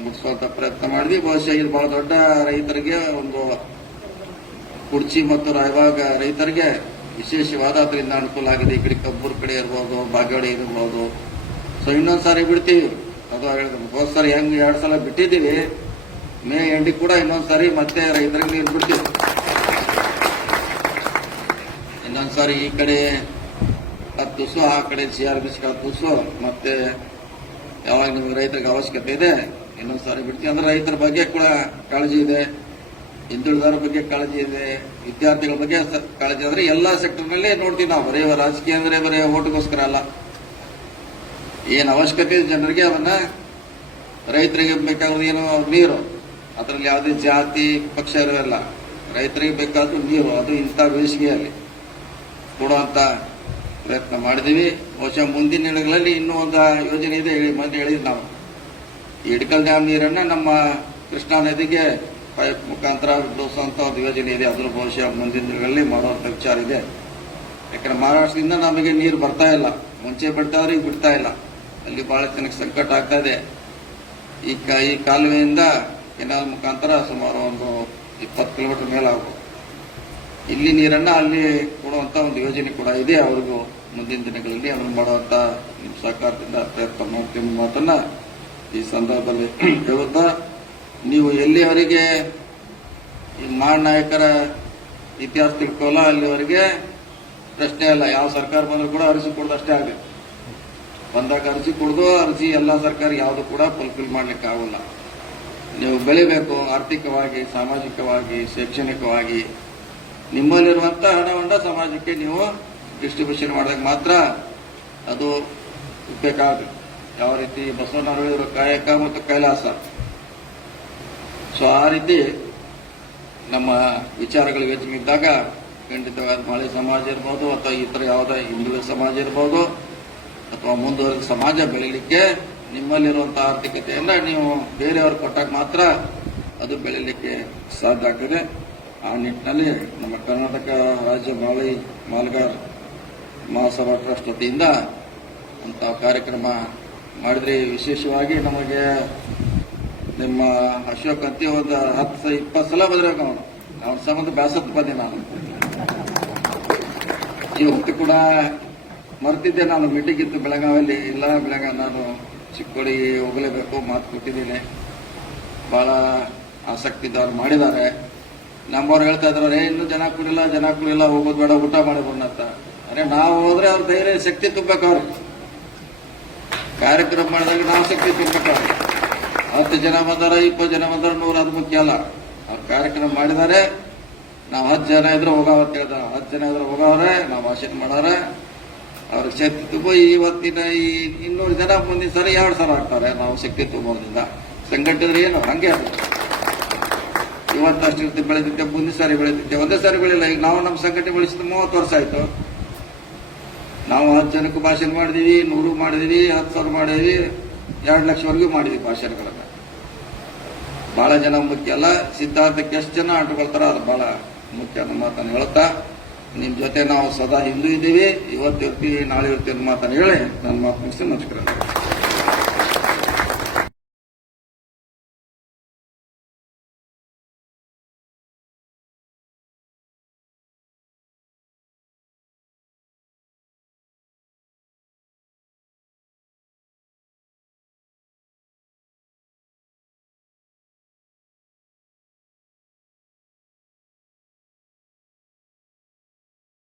ಮುಗಿಸುವಂತ ಪ್ರಯತ್ನ ಮಾಡಿದ್ವಿ. ಬಹುಶಃ ಇದು ಬಹಳ ದೊಡ್ಡ ರೈತರಿಗೆ ಒಂದು ಕುರ್ಚಿ ಮತ್ತು ರಾಯಬಾಗ ರೈತರಿಗೆ ವಿಶೇಷವಾದ ಅದರಿಂದ ಅನುಕೂಲ ಆಗಿದೆ. ಈ ಕಡೆ ಕಬ್ಬೂರ್ ಕಡೆ ಇರ್ಬೋದು, ಬಾಗೇವಾಡಿ ಇರ್ಬೋದು. ಸೊ ಇನ್ನೊಂದ್ ಸಾರಿ ಬಿಡ್ತೀವಿ, ಅದು ಹೋದ್ ಸಾರಿ ಹೆಂಗ್ 2 ಸಲ ಬಿಟ್ಟಿದ್ದೀವಿ, ಮೇ ಎಂಡಿಗೆ ಕೂಡ ಇನ್ನೊಂದ್ ಸಾರಿ ಮತ್ತೆ ರೈತರಿಗೆ ನೀರು ಬಿಡ್ತೀವಿ. ಇನ್ನೊಂದ್ ಸಾರಿ ಈ ಕಡೆ 10 ದಿವಸ, ಆ ಕಡೆ CRBC 10 ದಿವಸ, ಮತ್ತೆ ಯಾವಾಗ ನಿಮ್ಗೆ ರೈತರಿಗೆ ಅವಶ್ಯಕತೆ ಇದೆ ಇನ್ನೊಂದ್ ಸಾರಿ ಬಿಡ್ತೀವಿ. ಅಂದ್ರೆ ರೈತರ ಬಗ್ಗೆ ಕೂಡ ಕಾಳಜಿ ಇದೆ, ಹಿಂದುಳಿದವರ ಬಗ್ಗೆ ಕಾಳಜಿ ಇದೆ, ವಿದ್ಯಾರ್ಥಿಗಳ ಬಗ್ಗೆ ಕಾಳಜಿ. ಅಂದ್ರೆ ಎಲ್ಲಾ ಸೆಕ್ಟರ್ನಲ್ಲಿ ನೋಡ್ತೀವಿ ನಾವು. ಬರೀ ರಾಜಕೀಯ ಅಂದ್ರೆ ಬರೀ ಓಟ್ಗೋಸ್ಕರ ಅಲ್ಲ, ಏನ್ ಅವಶ್ಯಕತೆ ಇದೆ ಜನರಿಗೆ ಅದನ್ನ ರೈತರಿಗೆ ಬೇಕಾಗೋದು ಏನು ನೀರು. ಅದರಲ್ಲಿ ಯಾವುದೇ ಜಾತಿ ಪಕ್ಷ ಇರೋಲ್ಲ. ರೈತರಿಗೆ ಬೇಕಾದ್ದು ನೀರು, ಅದು ಇಂಥ ಬೇಸಿಗೆಯಲ್ಲಿ ಕೊಡುವಂತ ಪ್ರಯತ್ನ ಮಾಡಿದೀವಿ. ಬಹುಶಃ ಮುಂದಿನ ದಿನಗಳಲ್ಲಿ ಇನ್ನೂ ಒಂದು ಯೋಜನೆ ಇದೆ, ಮೊನ್ನೆ ಹೇಳಿದ್ವಿ ನಾವು. ಈ ಇಡ್ಕಲ್ ಡ್ಯಾಮ್ ನೀರನ್ನ ನಮ್ಮ ಕೃಷ್ಣಾ ನದಿಗೆ ಪೈಪ್ ಮುಖಾಂತರ ಬಿಡಿಸುವಂತ ಒಂದು ಯೋಜನೆ ಇದೆ. ಅದ್ರ ಬಹುಶಃ ಮುಂದಿನ ದಿನಗಳಲ್ಲಿ ಮಾಡುವಂತ ವಿಚಾರ ಇದೆ. ಯಾಕಂದ್ರೆ ಮಹಾರಾಷ್ಟ್ರದಿಂದ ನಮಗೆ ನೀರು ಬರ್ತಾ ಇಲ್ಲ. ಮುಂಚೆ ಬಿಡ್ತಾವ್ರೆ, ಈಗ ಬಿಡ್ತಾ ಇಲ್ಲ. ಅಲ್ಲಿ ಬಹಳ ಜನಕ್ಕೆ ಸಂಕಟ ಆಗ್ತಾ ಇದೆ. ಈ ಕಾಲುವೆಯಿಂದ ಕೆನಾಲ್ ಮುಖಾಂತರ ಸುಮಾರು ಒಂದು 20 ಕಿಲೋಮೀಟರ್ ಮೇಲಾಗಬಹುದು. ಇಲ್ಲಿ ನೀರನ್ನ ಅಲ್ಲಿ ಕೊಡುವಂತ ಒಂದು ಯೋಜನೆ ಕೂಡ ಇದೆ. ಅವ್ರಿಗೂ ಮುಂದಿನ ದಿನಗಳಲ್ಲಿ ಅದನ್ನು ಮಾಡುವಂತ ನಿಮ್ಮ ಸಹಕಾರದಿಂದ ಪ್ರಯತ್ನ ಮಾಡ್ತೀವಿ ಮಾತನ್ನ ಈ ಸಂದರ್ಭದಲ್ಲಿ ಹೇಳುತ್ತಾ, ನೀವು ಎಲ್ಲಿವರೆಗೆ ಈ ಮಹಾನ್ ನಾಯಕರ ಇತಿಹಾಸ ತಿಳ್ಕೊಳ್ಳ ಅಲ್ಲಿವರೆಗೆ ಪ್ರಶ್ನೆ ಅಲ್ಲ. ಯಾವ ಸರ್ಕಾರ ಬಂದರೂ ಕೂಡ ಅರ್ಜಿ ಕೊಡೋದಷ್ಟೇ ಆಗುತ್ತೆ. ಬಂದಾಗ ಅರ್ಜಿ ಕೊಡೋದು, ಅರ್ಜಿ ಎಲ್ಲ ಸರ್ಕಾರ ಯಾವುದು ಕೂಡ ಫುಲ್ಫಿಲ್ ಮಾಡ್ಲಿಕ್ಕೆ ಆಗೋಲ್ಲ. ನೀವು ಬೆಳಿಬೇಕು, ಆರ್ಥಿಕವಾಗಿ, ಸಾಮಾಜಿಕವಾಗಿ, ಶೈಕ್ಷಣಿಕವಾಗಿ. ನಿಮ್ಮಲ್ಲಿರುವಂತಹ ಹಣವನ್ನ ಸಮಾಜಕ್ಕೆ ನೀವು ಡಿಸ್ಟ್ರಿಬ್ಯೂಷನ್ ಮಾಡಿದಾಗ ಮಾತ್ರ ಅದು ಬೇಕಾಗುತ್ತೆ. ಯಾವ ರೀತಿ ಬಸವಣ್ಣವರು ಹೇಳಿದ್ರು, ಕಾಯಕ ಮತ್ತು ಕೈಲಾಸ. ಸೊ ಆ ರೀತಿ ನಮ್ಮ ವಿಚಾರಗಳು ಯೋಚನೆಯಿದ್ದಾಗ ಖಂಡಿತವಾದ ಮಳೆ ಸಮಾಜ ಇರ್ಬೋದು, ಅಥವಾ ಇತರ ಯಾವುದೇ ಹಿಂದುಳಿದ ಸಮಾಜ ಇರ್ಬೋದು, ಅಥವಾ ಮುಂದುವರೆದ ಸಮಾಜ ಬೆಳೀಲಿಕ್ಕೆ ನಿಮ್ಮಲ್ಲಿರುವಂತಹ ಆರ್ಥಿಕತೆಯನ್ನ ನೀವು ಬೇರೆಯವರು ಕೊಟ್ಟಾಗ ಮಾತ್ರ ಅದು ಬೆಳೀಲಿಕ್ಕೆ ಸಾಧ್ಯ ಆಗ್ತದೆ. ಆ ನಿಟ್ಟಿನಲ್ಲಿ ನಮ್ಮ ಕರ್ನಾಟಕ ರಾಜ್ಯ ಮಾಲಗಾರ್ ಮಹಾಸಭಾ ಟ್ರಸ್ಟ್ ವತಿಯಿಂದ ಅಂತ ಕಾರ್ಯಕ್ರಮ ಮಾಡಿದ್ರೆ, ವಿಶೇಷವಾಗಿ ನಮಗೆ ನಿಮ್ಮ ಅಶೋಕ್ ಅಂತಿ ಒಂದು 10-20 ಸಲ ಬದಲಾಗ ಅವನ ಸಂಬಂಧ ಬ್ಯಾಸತ್ತು ಬಂದೆ ನಾನು. ಇವತ್ತು ಕೂಡ ಮರ್ತಿದ್ದೆ, ನಾನು ಮೀಟಿಂಗ್ ಇತ್ತು ಬೆಳಗಾವಿಯಲ್ಲಿ. ಇಲ್ಲ ಬೆಳಗಾವಿ ನಾನು ಚಿಕ್ಕೋಡಿಗೆ ಹೋಗಲೇಬೇಕು, ಮಾತು ಕೊಟ್ಟಿದ್ದೀನಿ. ಬಹಳ ಆಸಕ್ತಿದವ್ರು ಮಾಡಿದ್ದಾರೆ. ನಮ್ಮವ್ರು ಹೇಳ್ತಾ ಇದ್ರು, ಇನ್ನೂ ಜನ ಕುಡಿಲ್ಲ, ಹೋಗೋದು ಬೇಡ, ಊಟ ಮಾಡಿ ಬಂದಂತ. ಅರೆ ನಾವು ಹೋದ್ರೆ ಅವ್ರ ಧೈರ್ಯ ಶಕ್ತಿ ತುಂಬಬೇಕವ್ರು. ಕಾರ್ಯಕ್ರಮ ಮಾಡಿದಾಗ ನಾವು ಶಕ್ತಿ ತುಂಬಬೇಕವ್ರು. 10 ಜನ ಬಂದಾರ, 20 ಜನ ಬಂದಾರ, 100 ಅದು ಮುಖ್ಯ ಅಲ್ಲ. ಅವ್ರು ಕಾರ್ಯಕ್ರಮ ಮಾಡಿದ್ದಾರೆ. ನಾವು 10 ಜನ ಇದ್ರೆ ಹೋಗಾವತ್ ಹೇಳ್ದ, 10 ಜನ ಇದ್ರೆ ಹೋಗವ್ರೆ, ನಾವು ಭಾಷಣ ಮಾಡಾರ. ಅವ್ರಿಗೆ ಶಕ್ತಿ ತುಂಬ. ಇವತ್ತಿನ ಈ 200 ಜನ ಮುಂದಿನ ಸರಿ 2 ಸಲ ಆಗ್ತಾರೆ. ನಾವು ಶಕ್ತಿ ತುಂಬೋದ್ರಿಂದ ಸಂಘಟಿದ್ರೆ ಏನು ಹಂಗೆ ಅದು. ಇವತ್ತಷ್ಟು ಇರ್ತೀವಿ, ಬೆಳೆದಿದ್ದೆ, ಮುಂದಿನ ಸಾರಿ ಬೆಳೆದಿದ್ದೆ, ಒಂದೇ ಸಾರಿ ಬೆಳಿಲ್ಲ. ಈಗ ನಾವು ನಮ್ಮ ಸಂಘಟನೆ ಬೆಳೆಸಿದ 30 ವರ್ಷ ಆಯ್ತು. ನಾವು 10 ಜನಕ್ಕೂ ಭಾಷಣ ಮಾಡಿದೀವಿ, 100 ಮಾಡಿದೀವಿ, 10,000 ಮಾಡಿದೀವಿ. 2 ಲಕ್ಷವರೆಗೂ ಮಾಡಿದ್ವಿ ಭಾಷಣಗಳನ್ನ. ಬಹಳ ಜನ ಮುಖ್ಯ ಅಲ್ಲ, ಸಿದ್ಧಾಂತಕ್ಕೆ ಎಷ್ಟು ಜನ ಅಂಟುಕೊಳ್ತಾರ ಅದು ಬಹಳ ಮುಖ್ಯ ಅನ್ನೋ ಮಾತನ್ನು ಹೇಳ್ತಾ, ನಿಮ್ ಜೊತೆ ನಾವು ಸದಾ ಹಿಂದೂ ಇದ್ದೀವಿ, ಇವತ್ತು ಇರ್ತೀವಿ ನಾಳೆ ಇರ್ತೀವಿ ಅನ್ನೋ ಮಾತನ್ನು ಹೇಳಿ ನನ್ನ ಮಾತು ಮುಗಿಸಿ ನಮಸ್ಕಾರ.